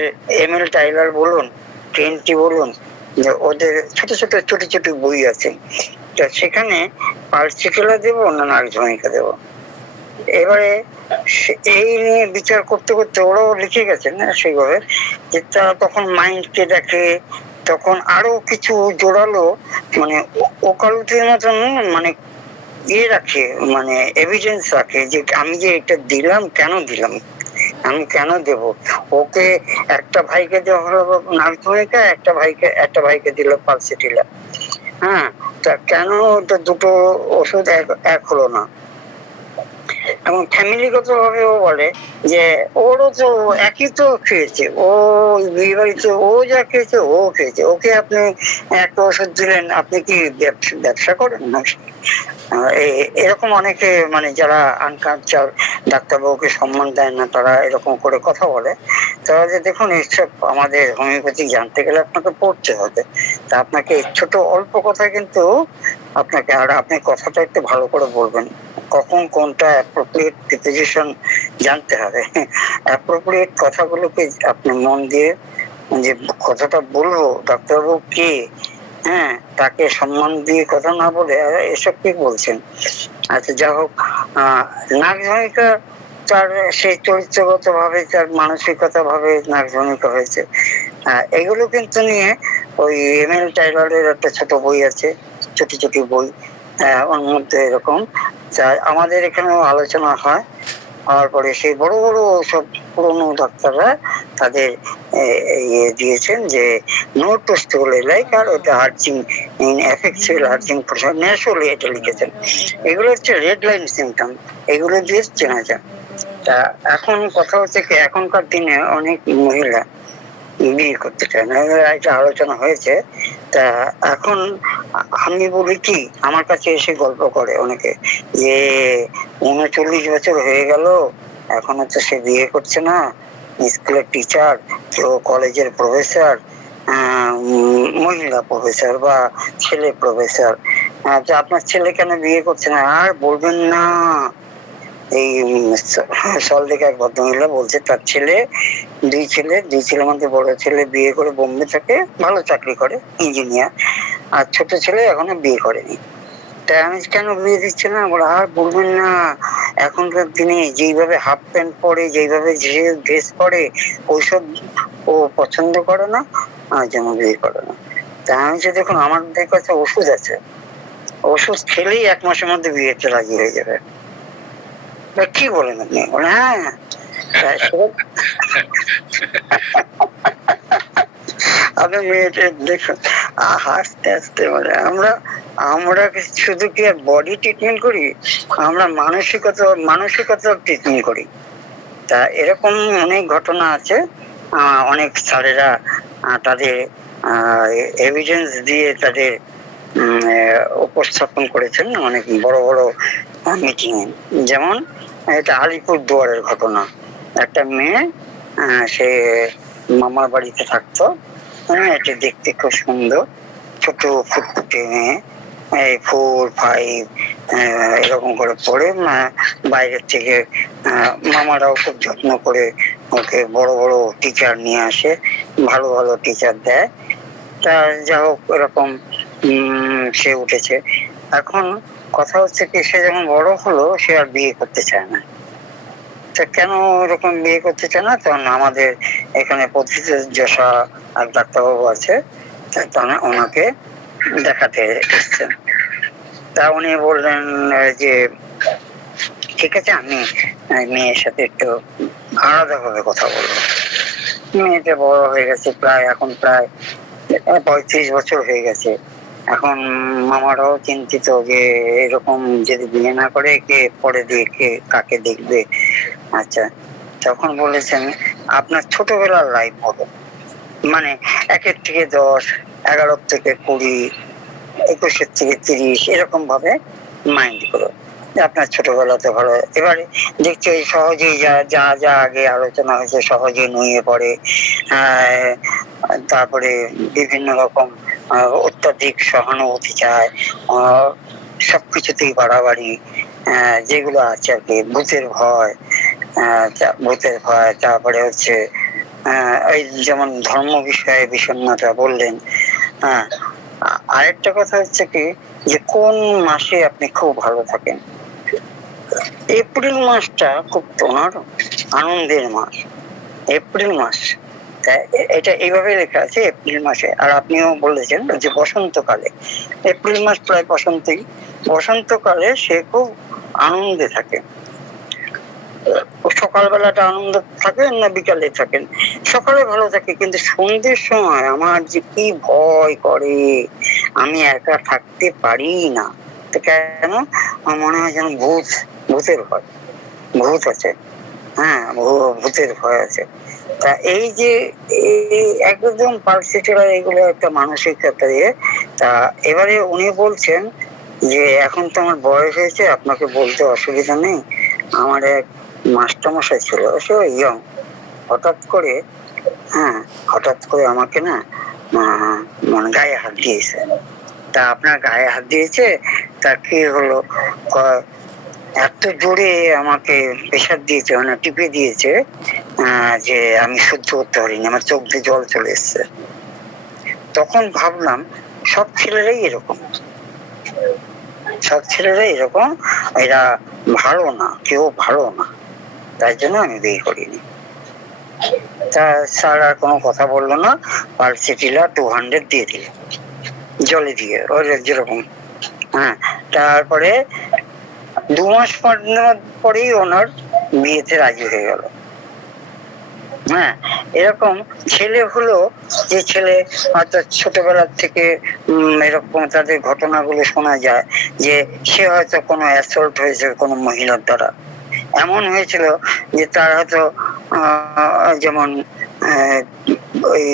ML টাইলার বলুন, TNT বলুন, যে ওদের ছোট ছোট ছোট ছোট বই আছে, সেখানে পালসিটিলা দেবো না নাগভূমিকা দেবো। এবারে এই নিয়ে বিচার করতে করতে ওরাও লিখে গেছেন না সেইভাবে, যে তারা তখন মাইন্ডকে দেখে, তখন আরো কিছু জোরালো মানে ওকালতির মতন মানে রাখে, মানে এভিডেন্স রাখে যে আমি যে এটা দিলাম, কেন দিলাম, আমি কেন দেব। ওকে একটা ভাইকে দেওয়া হলো নাগভূমিকা, একটা ভাইকে দিল পালসিটিলা। হ্যাঁ, তা কেন ওটা দুটো ওষুধ এক হলো না? এবং ফ্যামিলিগত ভাবেও বলে যে ওরও তো একই তো খেয়েছে, ও বিয়ে বাড়িতে ও যা খেয়েছে ও খেয়েছে, ওকে আপনি একটা ওষুধ দিলেন, আপনি কি ব্যবসা করেন না? এরকম অনেকে মানে যারা আনকালচার, ডাক্তারবাবুকে সম্মান দেয় না, তারা এরকম করে কথা বলে। তারা যে দেখুন এইসব আমাদের হোমিওপ্যাথি জানতে গেলে আপনাকে পড়তে হবে, তা আপনাকে ছোট অল্প কথা কিন্তু আপনাকে, আর আপনি কথাটা একটু ভালো করে বলবেন, কখন কোনটা অ্যাপ্রোপ্রিয়েট প্রিপোজিশন জানতে হবে। অ্যাপ্রোপ্রিয়েট কথাগুলোকে আপনি মন দিয়ে, যে কথাটা বলবো ডাক্তারবাবু কে, হ্যাঁ, তাকে সম্মান দিয়ে কথা না বলে এসব কি বলছেন। আচ্ছা, যা হোক, নাগভূমিকা তার সেই চরিত্রগত ভাবে, তার মানসিকতা ভাবে নাগভূমিকা হয়েছে। এগুলো কিন্তু নিয়ে ওই ML টাইলারের একটা ছোট বই আছে, ছোট ছোট বই, ওর মধ্যে এরকম আমাদের এখানেও আলোচনা হয়। হওয়ার পরে সেই বড় বড় সব পুরনো ডাক্তাররা তাদের দিয়েছেন যে নোট টু স্টুল লাইক, আর ওটা আর্চিং এফেক্টসুয়াল আর্চিং প্রসার ন্যাচুরালি এটা লিখেছেন। এগুলো হচ্ছে রেড লাইন সিমটম, এগুলো দিয়ে চেনা যায়। তা এখন কথা হচ্ছে কি, এখনকার দিনে অনেক মহিলা বিয়ে করতে চায় না, এটা আলোচনা হয়েছে। তা এখন আমি বলি কি, আমার কাছে এসে গল্প করে অনেকে যে 39 বছর হয়ে গেল এখনো তো সে বিয়ে করছে না, স্কুলের টিচার, কেউ কলেজের প্রফেসর, মহিলা প্রফেসর বা ছেলে প্রফেসর, যে আপনার ছেলে কেন বিয়ে করছে না? আর বলবেন না, এই সল্টলেকে এক ভদ্রমহিলা বলছে তার দুই ছেলের মধ্যে বড় ছেলে বিয়ে করে বোম্বে থাকে, ভালো চাকরি করে, ইঞ্জিনিয়ার, আর ছোট ছেলে এখনো বিয়ে করেনি। তাই আমি কেন বিয়ে দিচ্ছি না? বলে আর বলবেন না, এখনকার দিনে যেইভাবে হাফ প্যান্ট পরে, যেইভাবে ড্রেস পরে, ওইসব ও পছন্দ করে না, আর যেন বিয়ে করে না। তা আমি যে দেখুন, আমাদের কাছে ওষুধ আছে, ওষুধ খেলেই 1 মাসের মধ্যে বিয়েতে রাজি হয়ে যাবে। কি বলেন আপনি? বলে হ্যাঁ। আপনি মেয়েটা দেখুন, হাসতে হাসতে বলে আমরা শুধু কি আর বডি ট্রিটমেন্ট করি, আমরা মানসিকতা ট্রিটমেন্ট করি। তা এরকম অনেক ঘটনা আছে। অনেক স্যারেরা তাদের এভিডেন্স দিয়ে তাদের উপস্থাপন করেছেন অনেক বড় বড় মিটিং এ। যেমন এটা আলিপুর দুয়ারের ঘটনা। একটা মেয়ে, সে মামার বাড়িতে থাকতো, এটা দেখতে খুব সুন্দর, ছোট ফুটফুটে মেয়ে, 4, 5 এরকম করে পড়ে। বাইরের থেকে মামারাও খুব যত্ন করে ওকে বড় বড় টিচার নিয়ে আসে, ভালো ভালো টিচার দেয়। তা যা হোক, এরকম সে উঠেছে। এখন কথা হচ্ছে কি, সে যখন বড় হলো সে আর বিয়ে করতে চায় না। তা কেন এরকম বিয়ে করতে চায় না? তখন আমাদের এখানে প্রথিতযশা এক ডাক্তারবাবু আছে, ওনাকে দেখাতে এসছেন। তা উনি বললেন যে ঠিক আছে, আমি মেয়ের সাথে একটু আলাদা ভাবে কথা বলবো। মেয়েটা বড় হয়ে গেছে, এখন প্রায় 35 বছর হয়ে গেছে। এখন মামারাও চিন্তিত যে এরকম যদি বিয়ে না করে, কে পরে দিয়ে কাকে দেখবে। আচ্ছা, তখন বলেছেন আপনার ছোটবেলার লাইফ হবে, মানে 1 থেকে 10, 11 থেকে 20, 21 থেকে 30, এরকম ভাবে মাইন্ড করো আপনার ছোটবেলাতে ভালো। এবারে দেখছি সহজেই যা যা আগে আলোচনা হয়েছে সহজে নুয়ে পড়ে। তারপরে বিভিন্ন রকম অত্যাধিক সহানুভূতি চায়, সবকিছুতেই বাড়াবাড়ি, যেগুলো আছে আর কি, ভূতের ভয়। তারপরে হচ্ছে এই যেমন ধর্ম বিষয়ে বিষণ্ণতা বললেন। হ্যাঁ, আরেকটা কথা হচ্ছে কি, যে কোন মাসে আপনি খুব ভালো থাকেন? এপ্রিল মাসটা খুব ওনার আনন্দের মাস, এপ্রিল মাস। এটা এইভাবে লেখা আছে এপ্রিল মাসে। আর আপনিও বলেছেন যে বসন্তকালে, এপ্রিল মাস প্রায় বসন্তকালে সে খুব আনন্দে থাকে। সকালবেলাটা আনন্দ থাকে না বিকালে থাকেন? সকালে ভালো থাকে, কিন্তু সন্ধ্যের সময় আমার যে কি ভয় করে, আমি একা থাকতে পারি না। কেন? আমার মনে হয় যেন ভূতের ভয়, ভূত আছে। হ্যাঁ, ভূতের ভয় আছে। তা এই যে একদম পালসিটিরা, এগুলো একটা মানসিকতা দিয়ে। তা এবারে উনি বলছেন যে এখন তো আমার বয়স হয়েছে, আপনাকে বলতে অসুবিধা নেই, আমার এক মাস্টারমশাই ছিল, সে ইয়ং, হঠাৎ করে আমাকে না মানে গায়ে হাত দিয়েছে। তা আপনার গায়ে হাত দিয়েছে, তা কি হলো? এত জোরে আমাকে প্রেশার দিয়েছে, মানে টিপে দিয়েছে, যে আমি সহ্য করতে পারিনি, আমার চোখ দিয়ে জল চলে এসছে। তখন ভাবলাম সব ছেলেরাই এরকম, এরা ভালো না, কেউ ভালো না, তাই জন্য আমি বিয়ে করিনি। তা স্যার আর কোনো কথা বললো না, পালসিটিলা 200 দিয়ে দিল, জলে দিয়ে, ওই যেরকম। হ্যাঁ, তারপরে 2 মাস পরেই ওনার বিয়েতে রাজি হয়ে গেল। হ্যাঁ, এরকম ছেলে হলো, যে ছেলে হয়তো ছোটবেলার থেকে এরকম তাদের ঘটনাগুলো শোনা যায়, যে সে হয়তো কোনো অ্যাসল্ট হয়েছে কোনো মহিলার দ্বারা, এমন হয়েছিল যে তার হয়তো যেমন ওই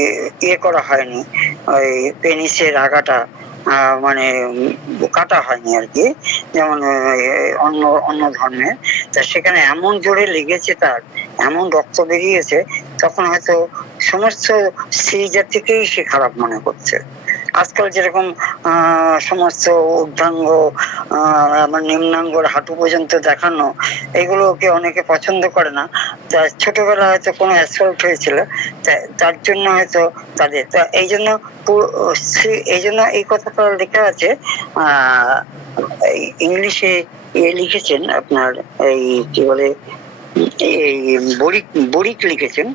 করা হয়নি, ওই পেনিসের আগাটা মানে কাটা হয়নি আর কি, যেমন অন্য ধর্মের। তা সেখানে এমন জোরে লেগেছে, তার এমন রক্ত বেরিয়েছে তখন হয়তো সমস্ত স্ত্রী জাতিকেই সে খারাপ মনে করছে। আজকাল যেরকম সমস্ত ঊর্ধ্বাঙ্গ নিম্নাঙ্গর হাঁটু পর্যন্ত দেখানো, এগুলোকে অনেকে পছন্দ করে না। তা ছোটবেলায় হয়তো কোনো অ্যাসল্ট হয়েছিল, তার জন্য হয়তো তাদের, তা এই জন্য এই জন্য এই কথাটা লেখা আছে ইংলিশে লিখেছেন আপনার এই কি বলে এই বরিক লিখেছেন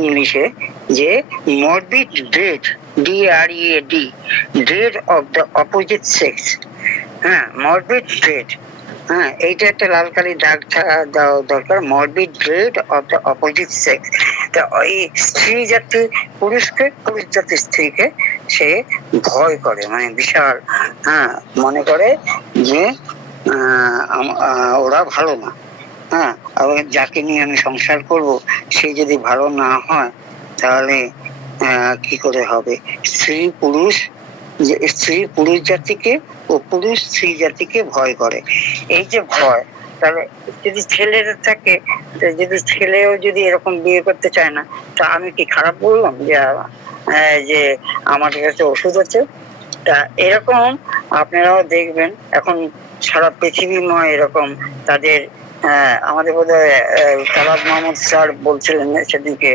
ইংলিশে যে morbid dread DREAD dread of the opposite sex. হ্যাঁ, মরবিড ড্রেড, হ্যাঁ এইটা একটা লাল কালি দাগ দেওয়া দরকার, morbid dread of the opposite sex. তা ওই স্ত্রী জাতি পুরুষকে, পুরুষ জাতি স্ত্রীকে সে ভয় করে, মানে বিশাল, হ্যাঁ মনে করে যে ওরা ভালো না, হ্যাঁ যাকে নিয়ে আমি সংসার করব সে যদি ভালো না হয় তাহলে কি করে হবে। স্ত্রী পুরুষ জাতিকে ও পুরুষ স্ত্রী জাতিকে ভয় করে। এই যে ভয়, তাহলে যদি ছেলেরা থাকে, যদি ছেলেও যদি এরকম বিয়ে করতে চায় না, তা আমি কি খারাপ বললাম যে আমার কাছে ওষুধ আছে? তা এরকম আপনারাও দেখবেন এখন সারা পৃথিবীময় এরকম তাদের আমাদের বোধহয় তালাব মাহমুদ স্যার বলছিলেন সেদিনকে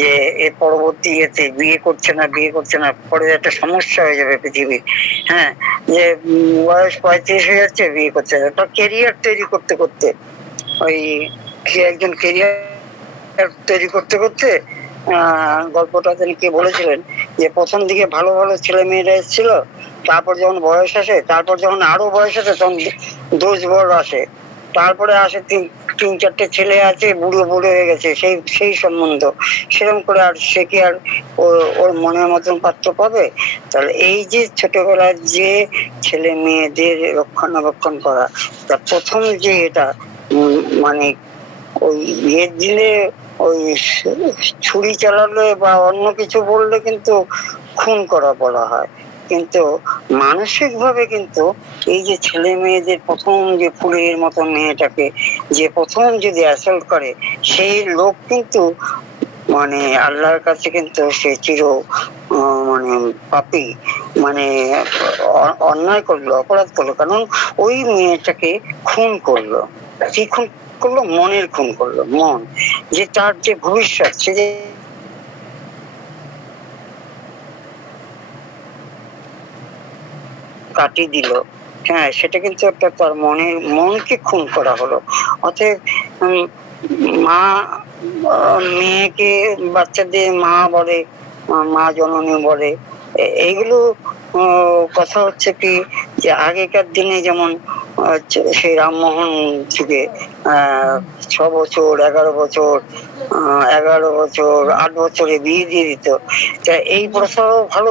যে এর পরবর্তী ইয়েতে বিয়ে করছে না, পরে একটা সমস্যা হয়ে যাবে পৃথিবীর। হ্যাঁ, যে বয়স 35 হয়ে যাচ্ছে, বিয়ে করছে না, তার কেরিয়ার তৈরি করতে করতে ওই একজন কেরিয়ার তৈরি করতে করতে গল্পটা তিনি কে বলেছিলেন যে প্রথম দিকে ভালো ভালো ছেলে মেয়েরা এসেছিল, তারপর যখন বয়স আসে, তারপর যখন আরো বয়স আসে তখন দোষ বড় আসে, তারপরে আসে তিন চারটে ছেলে আছে বুড়ো হয়ে গেছে, সেই সম্বন্ধ সেরকম করে আর সে কি আর ওর মনের মতন পাত্র পাবে? তাহলে এই যে ছোটবেলার যে ছেলে মেয়েদের রক্ষণাবেক্ষণ করা, তা প্রথম যে এটা মানে ওই বিয়ের দিনে ওই ছুরি চালালে বা অন্য কিছু বললে কিন্তু খুন করা বলা হয়, কিন্তু মানসিক ভাবে কিন্তু এই যে ছেলে মেয়েদের প্রথম যে ফুলের মতো মেয়েটাকে যে প্রথম যদি অ্যাসল্ট করে, সেই লোক কিন্তু মানে আল্লাহর কাছে কিন্তু সে মানে পাপী, মানে অন্যায় করলো, অপরাধ করলো, কারণ ওই মেয়েটাকে খুন করলো। কি খুন করলো? মনের খুন করলো। মন যে তার যে ভবিষ্যৎ, সে যে কাটিয়ে দিল, হ্যাঁ সেটা কিন্তু একটা তার মনকে খুন করা হলো। অতএব মা মেয়েকে বাচ্চাদের মা বলে, মা জননী বলে, এইগুলো কথা হচ্ছে কি যে আগেকার দিনে যেমন সেই রামমোহন যুগে 6 বছর 11 বছর 8 বছরে বিয়ে দিয়ে দিত, তা এই প্রথাও ভালো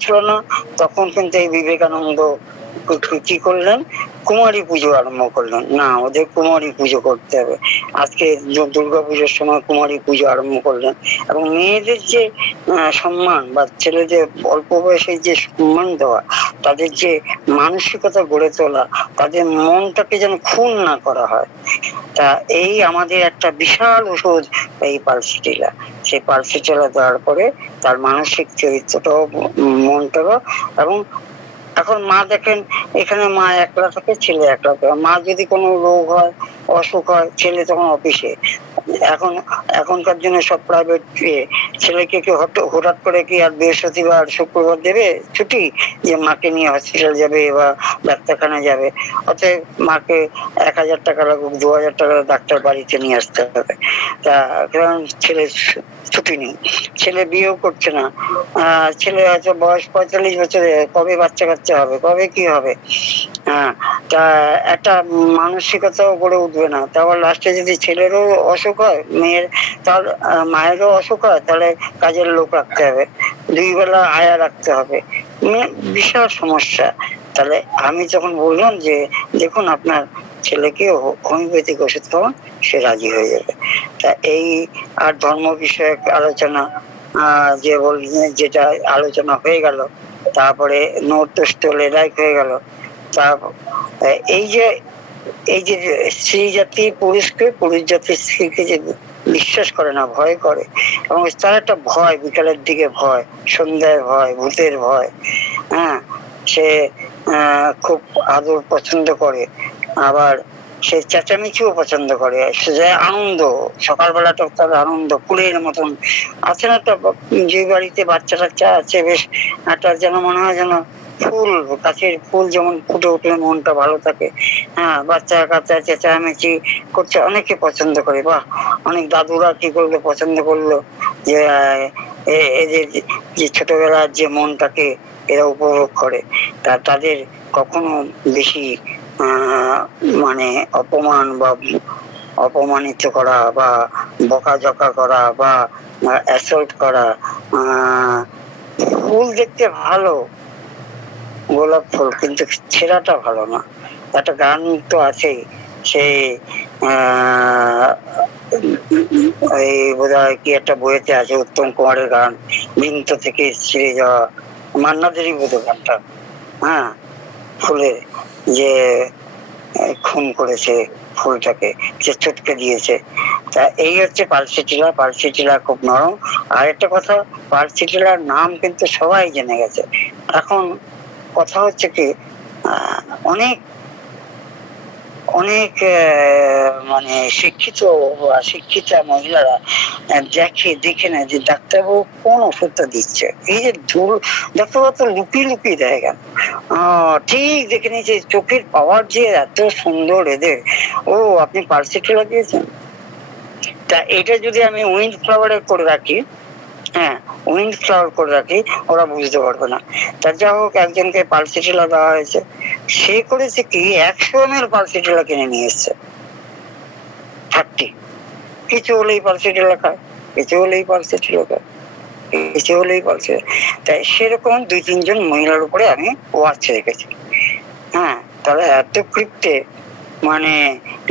ছিল না। তখন কিন্তু এই বিবেকানন্দ কি করলেন? কুমারী পুজো আরম্ভ করলেন, না ওদের কুমারী পুজো করতে হবে। আজকে দুর্গাপুজোর সময় কুমারী পুজো আরম্ভ করলেন, এবং মেয়েদের যে সম্মান বা ছেলেদের অল্প বয়সে যে সম্মান দেওয়া, তাদের যে মানসিকতা গড়ে তোলা, তাদের মনটাকে যেন খুন না করা হয়। তা এই আমাদের একটা বিশাল ওষুধ এই পালসিটিলা। সেই পালসিটিলা দেওয়ার পরে তার মানসিক চরিত্রটাও, মনটাও। এবং এখন মা দেখেন, এখানে মা একলা থাকে, ছেলে একলা থাকে। মা যদি কোনো রোগ হয়, অসুখ হয়, ছেলে তখন অফিসে। এখনকার জন্য সব প্রাইভেট, ছেলেকে কি হঠাৎ করে কি আর বৃহস্পতিবার শুক্রবার দেবে ছুটি যে মাকে নিয়ে হসপিটাল যাবে বা ডাক্তারখানা যাবে? অতএব মাকে 1000 টাকা লাগুক, 2000 টাকা ডাক্তার বাড়িতে নিয়ে আসতে হবে। তা কারণ ছেলে ছুটি নেই, ছেলে বিয়েও করছে না, ছেলে হয়তো বয়স 45 বছরে, কবে বাচ্চা কাচ্চা হবে, কবে কি হবে? হ্যাঁ, তা একটা মানসিকতাও গড়ে উঠবে না। তারপর লাস্টে যদি ছেলেরও অসুখ হয়, মেয়ের তার মায়েরও অসুখ হয়, তাহলে কাজের লোক রাখতে হবে, 2 বেলা আয়া রাখতে হবে, বিশাল সমস্যা। তাহলে আমি যখন বললাম যে দেখুন আপনার ছেলেকে হোমিওপ্যাথিক ওষুধ খাওয়ান, সে রাজি হয়ে যাবে। তা এই আর ধর্ম বিষয়ক আলোচনা যে যেটা আলোচনা হয়ে গেল, তারপরে নোট তো স্টলে লাইক হয়ে গেল। তারপর এই যে স্ত্রী জাতি পুরুষকে, পুরুষ জাতি স্ত্রীকে যে বিশ্বাস করে না, ভয় করে। এবং তার একটা ভয়, বিকালের দিকে ভয়, সন্ধ্যায় ভয়, ভূতের ভয়। হ্যাঁ, সে খুব আদর পছন্দ করে, আবার সে চেঁচামেচিও পছন্দ করে, সে আনন্দ, সকালবেলাটা তার আনন্দ ফুলের মতন আছে না একটা, যে বাড়িতে বাচ্চা টাচ্চা আছে বেশ একটা যেন মনে হয় যেন ফুল, গাছের ফুল যেমন ফুটে উঠলে মনটা ভালো থাকে। হ্যাঁ, বাচ্চা কাচ্চা চেঁচামেচি করছে, অনেকে পছন্দ করে। বাহ, অনেক দাদুরা কি করলো, পছন্দ করলো যে এদের যে ছোটবেলার যে মনটাকে এরা উপভোগ করে, তাদের কখনো বেশি মানে অপমান বা অপমানিত করা বা বকাঝকা করা বা অ্যাসল্ট করা। ফুল দেখতে ভালো, গোলাপ ফুল, কিন্তু ছেঁড়াটা ভালো না। একটা গান তো আছেই, সেই এই বোধহয় কি একটা বইয়েতে আছে, উত্তম কুমারের গান, বৃন্ত থেকে ছিঁড়ে যাওয়া, মান্নাদেরই বোধ গানটা। হ্যাঁ, ফুলের যে খুন করেছে ফুলটাকে, যে চটকে দিয়েছে। তা এই হচ্ছে পালসিটিলা। পালসিটিলা খুব নরম। আর একটা কথা, পালসিটিলার নাম কিন্তু সবাই জেনে গেছে এখন। কথা হচ্ছে কি, অনেক অনেক মানে শিক্ষিত বা শিক্ষিতা মহিলারা দেখে নেয় যে ডাক্তারবাবু কোন ওষুধটা দিচ্ছে। এই যে ডাক্তারবাবু তো লুকিয়ে লুকিয়ে দেয় কেন? ঠিক দেখে নিয়েছে, চোখের পাওয়ার যে এত সুন্দর এদের। ও, আপনি পালসিটিলা দিয়েছেন? তা এটা যদি আমি উইন্ড ফ্লাওয়ারে করে রাখি, হ্যাঁ, উইন্ড ফ্লাওয়ার করে রাখি, ওরা বুঝতে পারবে না। তার যা হোক, একজনকে পালসিটিলা দেওয়া হয়েছে, সে করেছে কি 100 ml পালসিটিলা কিনে নিয়ে এসছে। 30 কিছু হলেই পালসিটিলা খায়, কিছু হলেই পালসিটিলা খায়, কিছু হলেই পালসিটিলা। তাই সেরকম 2-3 জন মহিলার উপরে আমি ওয়াচ রেখেছি। হ্যাঁ, তারা এত কৃপ্টে, মানে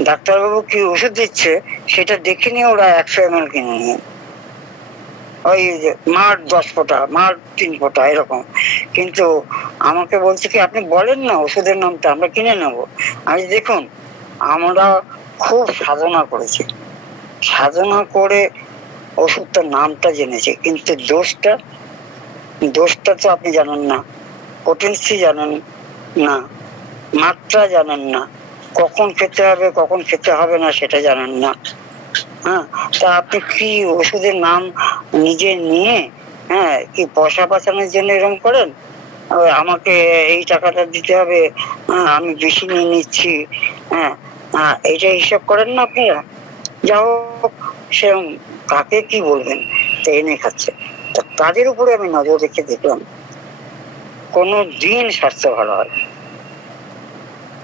ডাক্তারবাবু কি ওষুধ দিচ্ছে সেটা দেখে নিয়ে ওরা 100 ml কিনে নিয়ে, ওই যে মার 10 ফোঁটা, মার 3 ফোঁটা এরকম। কিন্তু আমাকে বলছে কি, আপনি বলেন না ওষুধের নামটা, আমরা কিনে নেবো। আমি দেখুন, আমরা খুব সাধনা করেছি, সাধনা করে ওষুধটার নামটা জেনেছি, কিন্তু দোষটা তো আপনি জানেন না, পোটেন্সি জানেন না, মাত্রা জানেন না, কখন খেতে হবে কখন খেতে হবে না সেটা জানেন না। হ্যাঁ, তা আপনি কি ওষুধের নাম নিজে নিয়ে, হ্যাঁ, কি পয়সা বাঁচানোর জন্য এরকম করেন? আমাকে এই টাকাটা দিতে হবে, আমি বেশি নিয়ে নিচ্ছি, হ্যাঁ, এইটা হিসাব করেন না আপনারা। যা হোক, সেরকম কাকে কি বলবেন, তো এনে খাচ্ছে। তো তাদের উপরে আমি নজর রেখে দেখলাম, কোনো দিন স্বাস্থ্য ভালো হয়,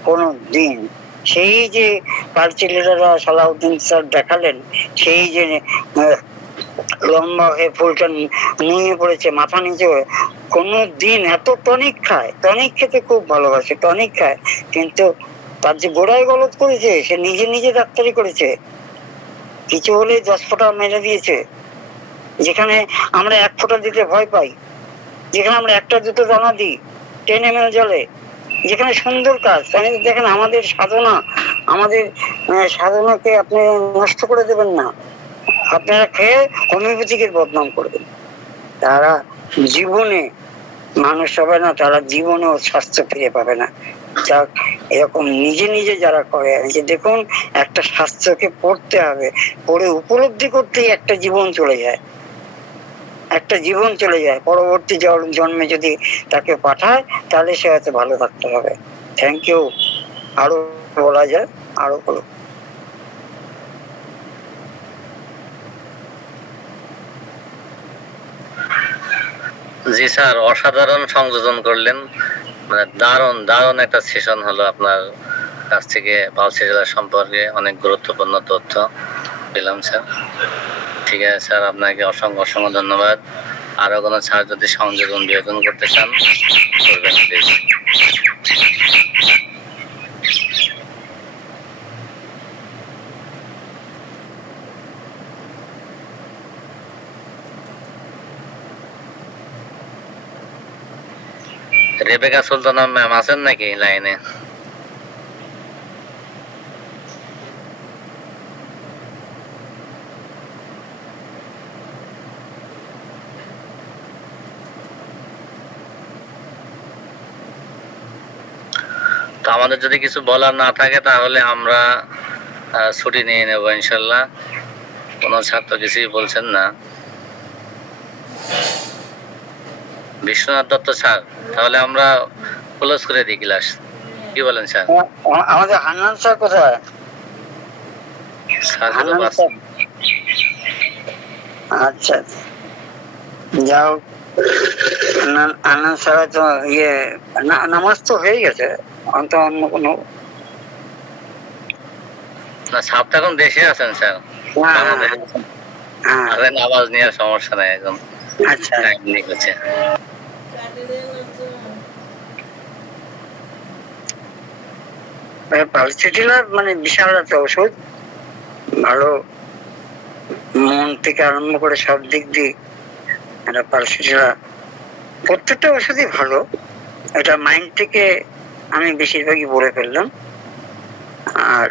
কোনো দিন। সেই যে পালসিটিলারা সালাউদ্দিন স্যার দেখালেন, সেই যে লম্বা হয়ে ফুলটা নুয়ে পড়েছে মাথা নিচে, কোনো দিন এত টনিক খায়, টনিক খেতে খুব ভালোবাসে, টনিক খায়, কিন্তু তার যে গোড়ায় গলত করেছে, সে নিজে নিজে ডাক্তারি করেছে। কিছু হলে 10 ফোঁটা মেরে দিয়েছে, যেখানে আমরা 1 ফোঁটা দিতে ভয় পাই, যেখানে আমরা 1-2 দানা দিই 10 ml জলে, যেখানে সুন্দর কাজ। দেখেন আমাদের সাধনা, আমাদের সাধনাকে আপনি নষ্ট করে দেবেন না। আপনারা খেয়ে হোমিওপ্যাথিকের বদনাম করবেন, তারা জীবনে মানুষ হবে না, তারা জীবনেও স্বাস্থ্য ফিরে পাবে না। যাক, এরকম নিজে নিজে যারা করে, যে দেখুন, একটা স্বাস্থ্যকে পড়তে হবে, পড়ে উপলব্ধি করতেই একটা জীবন চলে যায়, একটা জীবন চলে যায়। পরবর্তী জন্মে যদি তাকে পাঠায়, তাহলে সে হয়তো ভালো থাকতে হবে। Thank you. আরো বলা যায়, আরো বলো। জি স্যার, অসাধারণ সংযোজন করলেন, মানে দারুণ দারুণ একটা সেশন হলো। আপনার কাছ থেকে পালসিটিলা সম্পর্কে অনেক গুরুত্বপূর্ণ তথ্য পেলাম স্যার। ঠিক আছে স্যার, আপনাকে অসংখ্য অসংখ্য ধন্যবাদ। আরো কোনো স্যার যদি সংযোজন বিয়োজন করতে চান করবেন প্লিজ। রেবেকা সুলতানা ম্যাম আছেন নাকি লাইনে? তো আমাদের যদি কিছু বলার না থাকে তাহলে আমরা ছুটি নিয়ে নেব ইনশাল্লাহ। কোনো ছাত্র কিছুই বলছেন না। বিশ্বনাথ দত্ত স্যার, তাহলে আমরা ক্লোজ করে দিই ক্লাস, কি বলেন স্যার? আমাদের হান্নান স্যার কোথায়? স্যার হান্নান স্যার, আচ্ছা যাও। হান্নান স্যার তো নামাজ তো হয়ে গেছে, অন্ত অন্য কোনো না, স্যার তো এখন দেশে আছেন স্যার। হ্যাঁ, আওয়াজ নেওয়ার সমস্যা নাই এখন। আচ্ছা টাইম লিখেছে। পালসিটিলার মানে বিশাল একটা ওষুধ, ভালো মন থেকে আরম্ভ করে সব দিক দিয়ে এটা পালসিটিলা, প্রত্যেকটা ওষুধই ভালো। এটা মাইন্ড থেকে আমি বেশিরভাগই বলে ফেললাম। আর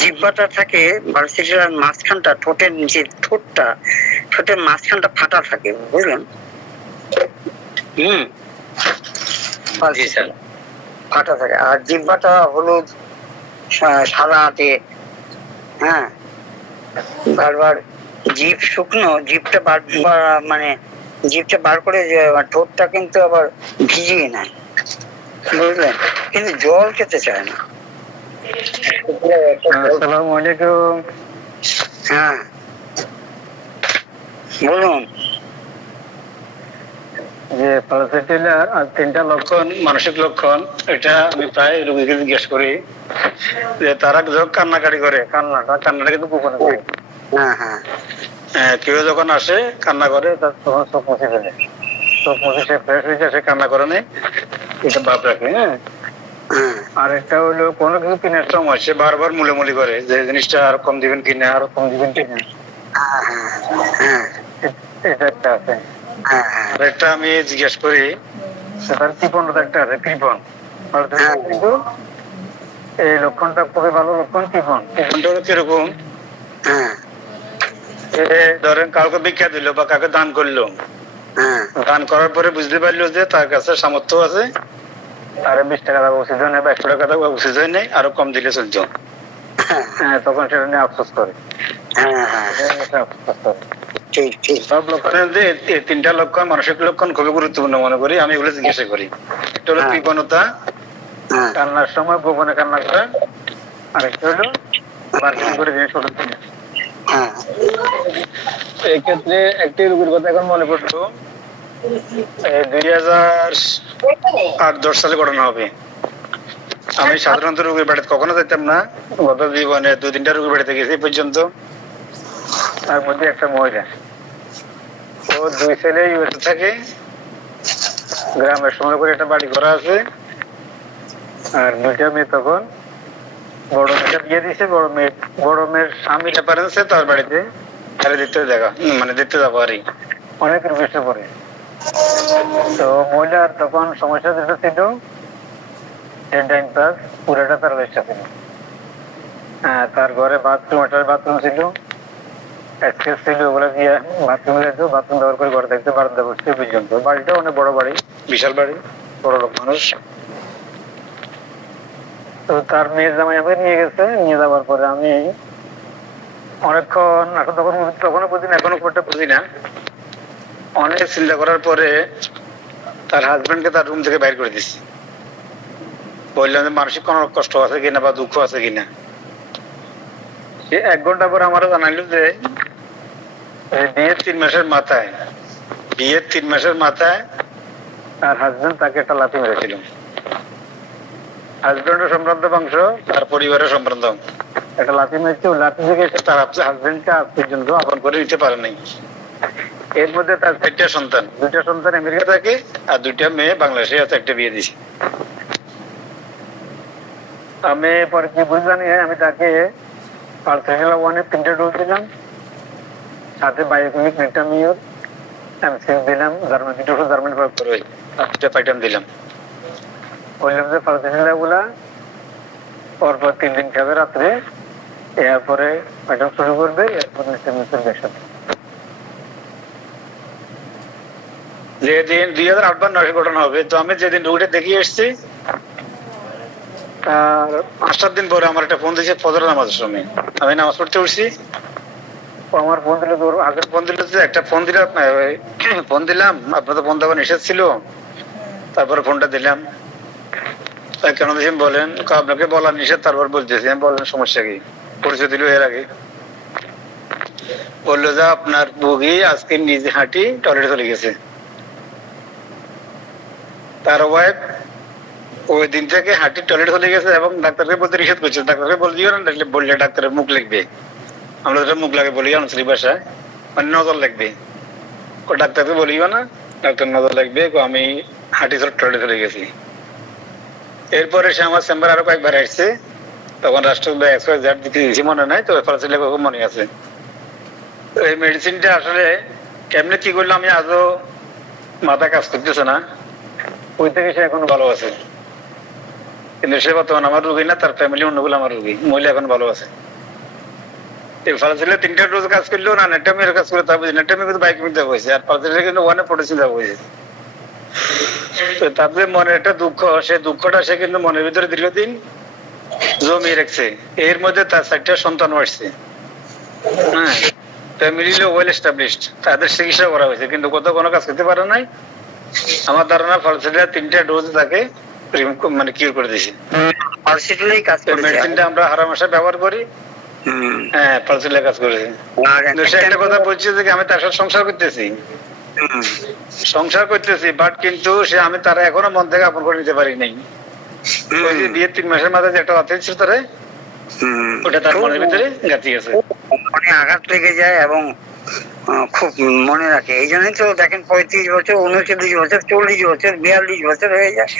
জিহ্বাটা থাকে পালসিটিলার মাঝখানটা, ঠোঁটের নিচে ঠোঁটের মাঝখানটা ফাটা থাকে, বুঝলেন? জি স্যার। ফাটা থাকে। আর জিহ্বাটা হলুদ সাদা আটে, হ্যাঁ, বারবার জিভ শুকনো, জিভটা মানে জিভটা বার করে ঠোঁটটা কিন্তু আবার ভিজিয়ে নেয়, বুঝলেন? কিন্তু জল খেতে চায় না। আসসালামু আলাইকুম। হ্যাঁ বলুন। যে প্যারাসাইটিলার আর 3টা লক্ষণ, মানসিক লক্ষণ, এটা আমি প্রায় রোগীকে জিজ্ঞেস করি যে তারা যখন কান্নাকাটি করে, কান্নাটা কিন্তু গোপনে করে। কেউ যখন আসে কান্না করে, তার তখন চোখ মুছে ফেলে, চোখ মুছে সে ফ্রেশ হয়ে যায়, সে কান্না করে নেই, এটা ভাব রাখে। হ্যাঁ, আর একটা হলো কোনো কিছু কেনার সময় সে বারবার মুলেমুলি করে যে জিনিসটা আরো কম দিবেন কিনা, আরো কম দিবেন কিনা, এটা একটা আছে। আর একটা আমি জিজ্ঞেস করি, সেটার কৃপণতা একটা আছে, কৃপণ। কিন্তু এই লক্ষণটা খুবই ভালো লক্ষণ, কৃপণটা কিরকম? ধরেন কাউকে ভিক্ষা দিল বা কাউকে দান করলো, দান করার পরে বুঝতে পারলো যে তার কাছে সামর্থ্য আছে, আরো 20 টাকা দেওয়া উচিত হয় না বা 100 টাকা দেওয়া উচিত হয় নাই, আরো কম দিলে চলতো। তখন সেটা নিয়ে আফসোস করে। সব লক্ষণের মধ্যে এই 3টা লক্ষণ, মানসিক লক্ষণ খুবই গুরুত্বপূর্ণ মনে করি আমি, এগুলো জিজ্ঞাসা করি। একটা হলো কৃপণতা, কান্নার সময় গোপনে কান্না করা, আর একটা হলো বার্গেনিং করে জিনিস ওটা কিনে। এই ক্ষেত্রে একটি রোগীর কথা এখন মনে পড়লো, 2008-10 সালে ঘটনা হবে। আমি সাধারণত রোগীর বাড়িতে কখনো যেতাম না, গত জীবনে 2-3টা রোগীর বাড়িতে গেছি পর্যন্ত। তার মধ্যে একটা মহিলা, ও 2 ছেলে ইউএসএ থাকে, গ্রামের সময় করে একটা বাড়ি করা আছে, আর 2টা মেয়ে। তখন বড় মেয়েটা বিয়ে দিয়েছে, বড় মেয়ের স্বামী রেফারেন্সে তার বাড়িতে দেখতে যাবো আর অনেক রিকোয়েস্টের পরে। তো মহিলার তখন সমস্যা যেটা ছিল, 10 পুরোটা তার চেষ্টা ছিল। তার ঘরে বাথরুম ছিল, অ্যাক্সেস ছিল, ওগুলো দিয়ে বাথরুমে যেত, বাথরুম ব্যবহার করে ঘরে দেখতে, বারান্দা বসতে পর্যন্ত। বাড়িটা অনেক বড় বাড়ি, বিশাল বাড়ি, বড় লোক মানুষ। তো তার মেয়ের জামাই আমাকে নিয়ে গেছে, নিয়ে যাওয়ার পরে আমি অনেকক্ষণ, তখনও বুঝি না, এখনো কোনটা বুঝি না, অনেক চিন্তা করার পরে তার হাজবেন্ডকে তার রুম থেকে বাইর করে দিচ্ছি। বললাম যে মানসিক কোনো কষ্ট আছে কিনা বা দুঃখ আছে কিনা। সে 1 ঘন্টা পর আমারও জানাইল যে বিয়ের 3 মাসের মাথায় তার হাজবেন্ড তাকে একটা লাথি মেরেছিল। হাজবেন্ডের সম্ভ্রান্ত বংশ, তার পরিবারের সম্ভ্রান্ত, একটা লাথি মেরেছে। ওই লাথি থেকে তার হাজবেন্ডকে আজ পর্যন্ত আপন করে নিতে পারে নাই। এর মধ্যে তার 4টা সন্তান, 2টা সন্তান আমেরিকা থাকে আর 2টা মেয়ে বাংলাদেশে আছে, একটা বিয়ে দিয়েছে। আমি পরে কি বুঝলাম, আমি তাকে পালসাইটিলা 1-এর 3টা ডোজ দিলাম, সাথে বায়োকেমিক মেটামিওর এমসিএল দিলাম, জার্মানি প্রয়োগ করে 5টা পাইটাম দিলাম। বললাম যে পালসাইটিলা গুলা পরপর 3 দিন খাবে রাত্রে, এরপরে পাইটাম শুরু করবে, এরপর যেদিন 2008 বা 2009 ঘটনা হবে। তো আমি যেদিন রোগীটা দেখিয়ে এসছি, আর 5-7 দিন পরে আমার একটা ফোন দিয়েছে ফজর নামাজের সময়, আমি নামাজ পড়তে উঠছি, ও আমার ফোন দিল, তোর আগের ফোন দিল যে একটা ফোন দিলাম, ফোন দিলাম আপনার তো ফোন দেওয়া নিষেধ ছিল, তারপরে ফোনটা দিলাম, তাই কেন দিয়েছেন বলেন, আপনাকে বলা নিষেধ, তারপর বলতেছি, আমি বললেন সমস্যা কি, পরিচয় দিল এর আগে, বললো যে আপনার বগি আজকে নিজে হাঁটি টয়লেটে চলে গেছে, তার ওয়াইফ ওই দিন থেকে হাঁটি টয়লেট চলে গেছে এবং ডাক্তারকে বলতে নিষেধ করছে, ডাক্তারকে বলে দিও না, বললে ডাক্তারের মুখ লিখবে, আমরা যেটা মুখ লাগে বলি আঞ্চলিক ভাষায়, মানে নজর লাগবে, ডাক্তারকে বলিও না, ডাক্তার নজর লাগবে, আমি হাঁটি টয়লেট চলে গেছি। এরপরে সে আমার চেম্বার আরো কয়েকবার আসছে, তখন রাষ্ট্র দিতে দিয়েছি মনে নাই, তো ফলাফল কখন মনে আছে। তো এই মেডিসিনটা আসলে কেমনে কি করলে আমি আজও মাথা কাজ করতেছে না, ওই থেকে সে এখন ভালো আছে, কিন্তু সে বর্তমান আমার রোগী না, তার ফ্যামিলি অন্যগুলো আমার রোগী, মহিলা এখন ভালো আছে। এই ফলাফল 3টা ডোজ কাজ করলেও না, নেটামির কাজ করে তা বুঝি, নেটামি কিন্তু বাইক মিলতে হয়েছে, আর ফলাফল কিন্তু ওয়ানে পড়েছে দেওয়া হয়েছে। তো তাদের মনে একটা দুঃখ, সেই দুঃখটা সে কিন্তু মনের ভিতরে দীর্ঘদিন জমিয়ে রাখছে, এর মধ্যে তার 4টা সন্তান আসছে, হ্যাঁ, ফ্যামিলি ওয়েল এস্টাবলিশড, তাদের চিকিৎসা করা হয়েছে, কিন্তু কোথাও কোনো কাজ করতে পারে নাই। আমার ধারণা ফলসিটা 3টা ডোজ তাকে মানে কিউর করে দিয়েছে। মেডিসিনটা আমরা হারা মাসে ব্যবহার করি, হ্যাঁ ফলসিটা কাজ করেছে। সে একটা কথা বলছে যে আমি তার সাথে সংসার করতেছি, বাট কিন্তু সে আমি তারা এখনো মন থেকে আপন করে নিতে পারি নাই। ওই যে বিয়ের 3 মাসের মাথায় যে একটা কথা ছিল তারা, ওটা তার মনের ভিতরে গাঁথি গেছে, মনে আঘাত লেগে যায় এবং খুব মনে রাখে। এই জন্যই তো দেখেন 35 বছর, 39 বছর, 40 বছর, 42 বছর হয়ে যায়,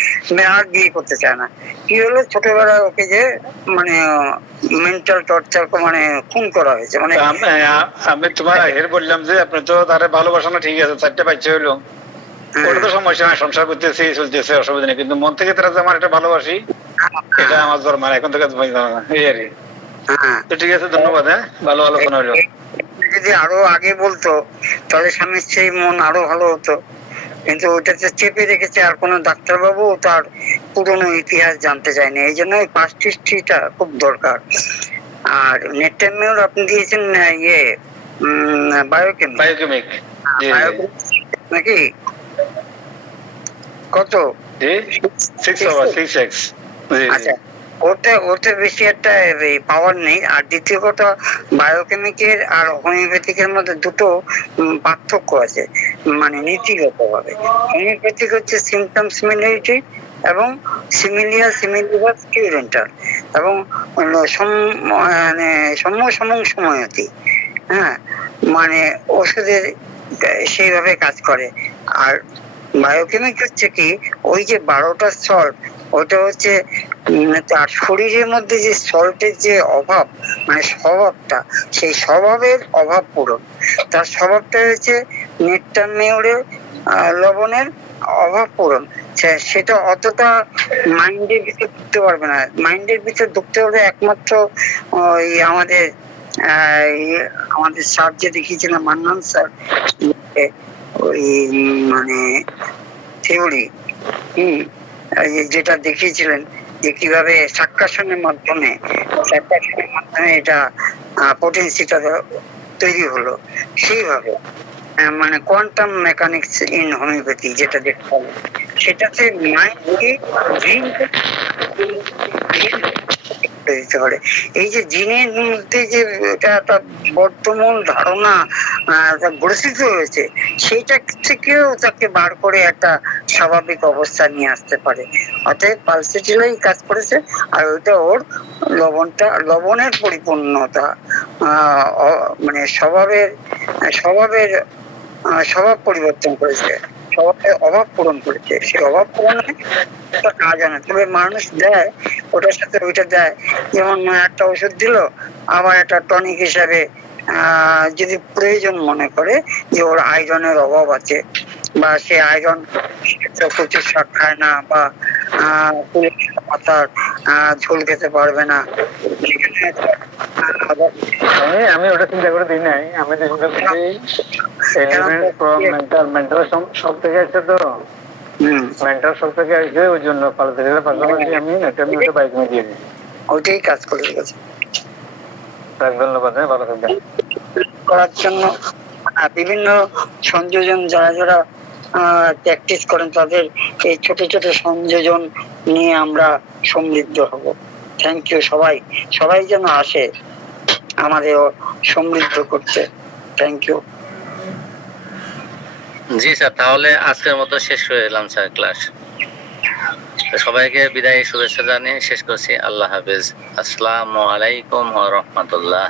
আর বিয়ে করতে চায় না। কি হলো, ছোটবেলায় ওকে যে মানে মেন্টাল টর্চার মানে খুন করা হয়েছে। মানে আমি তোমার আগের বললাম যে আপনি তো তারা ভালোবাসা না, ঠিক আছে 4টা বাচ্চা হইলো, ওটা তো সমস্যা না, সংসার করতেছি চলতেছে, অসুবিধা নেই, কিন্তু মন থেকে তারা যে আমার এটা ভালোবাসি, এটা আমার ধর্ম, এখন থেকে এই আর কি। তো ঠিক আছে, ধন্যবাদ, হ্যাঁ ভালো আলোচনা হইলো। যদি আরো আগে বলতো তাহলে স্বামীর সেই মন আরো ভালো হতো, কিন্তু ওটাতে চেপে রেখেছে, আর কোনো ডাক্তারবাবু তার পুরনো ইতিহাস জানতে চায়নি, এই জন্য পাস্ট হিস্ট্রিটা খুব দরকার। আর নেটটামিউর আপনি দিয়েছেন ইয়ে বায়োকেমিক নাকি কত? 6x। আচ্ছা, ওতে বেশি একটা পাওয়ার নেই। আর দ্বিতীয় কথা, বায়োকেমিকের আর হোমিওপ্যাথিকের মধ্যে দুটো পার্থক্য আছে, মানে নীতিগত ভাবে। হোমিওপ্যাথিক হচ্ছে সিমটম সিমিলারিটি এবং সিমিলিয়াস কিউরেন্টাল এবং সময়তি, হ্যাঁ, মানে ওষুধের সেইভাবে কাজ করে। আর বায়োকেমিক হচ্ছে কি, ওই যে 12টা সল্ট, ওটা হচ্ছে তার শরীরের মধ্যে যে সল্টের যে অভাব, মানে স্বভাবটা, সেই স্বভাবের অভাব পূরণ। তার স্বভাবটা হচ্ছে নেটটামিউরের লবণের অভাব পূরণ। সেটা অতটা মাইন্ডের ভিতরে ঢুকতে পারবে না, মাইন্ডের ভিতরে ঢুকতে হবে একমাত্র ওই আমাদের স্যার যে দেখিয়েছিলাম, মান্নান স্যার, ওই মানে থিওরি যেটা দেখিয়েছিলেন, যে কিভাবে সাক্ষাসনের মাধ্যমে এটা পোটেন্সিটা তৈরি হলো, সেইভাবে মানে কোয়ান্টাম মেকানিক্স ইন হোমিওপ্যাথি যেটা দেখতে হবে, সেটাতে মাইন্ডকে দিতে পারে। এই যে জিনের মধ্যে যে এটা একটা বর্তমান ধারণা গ্রসিত হয়েছে, সেইটা থেকেও তাকে বার করে একটা স্বাভাবিক অবস্থা নিয়ে আসতে পারে। অতএব পালসেটিলাই কাজ করেছে, আর ওইটা ওর লবণের পরিপূর্ণতা, মানে স্বভাব পরিবর্তন করেছে, স্বভাবের অভাব পূরণ করেছে। সেই অভাব পূরণে কাজ আনে, তবে মানুষ দেয় ওটার সাথে ওইটা দেয়। যেমন একটা ওষুধ দিল, আবার একটা টনিক হিসাবে যদি প্রয়োজন মনে করে যে ওর আয়রনের অভাব আছে, বা সে আয়রন প্রচুর শাক খায় না, বা পাতার ঝোল খেতে পারবে না, আমি ওটা চিন্তা করে দিই নাই, আমি চিন্তা করি মেন্টাল সব থেকে আছে তো মেন্টাল শপ থেকে আসবে, ওই জন্য পালতে গেলে পাশাপাশি আমি একটা বাইক নিয়ে দিয়ে দিই। ওইটাই কাজ করে গেছে ধন্যবাদ, হ্যাঁ ভালো থাকবেন। করার জন্য বিভিন্ন সংযোজন যারা যারা প্র্যাকটিস করেন তাদের এই ছোট ছোট সংযোজন নিয়ে আমরা সমৃদ্ধ হব। থ্যাংক ইউ সবাই, সবাই যেন আসে আমাদের সমৃদ্ধ করতে। Thank you. জি স্যার, তাহলে আজকের মতো শেষ করে দিলাম স্যার ক্লাস। সবাইকে বিদায় শুভেচ্ছা জানিয়ে শেষ করছি। আল্লাহ হাফেজ। আসসালামু আলাইকুম ওয়া রাহমাতুল্লাহ।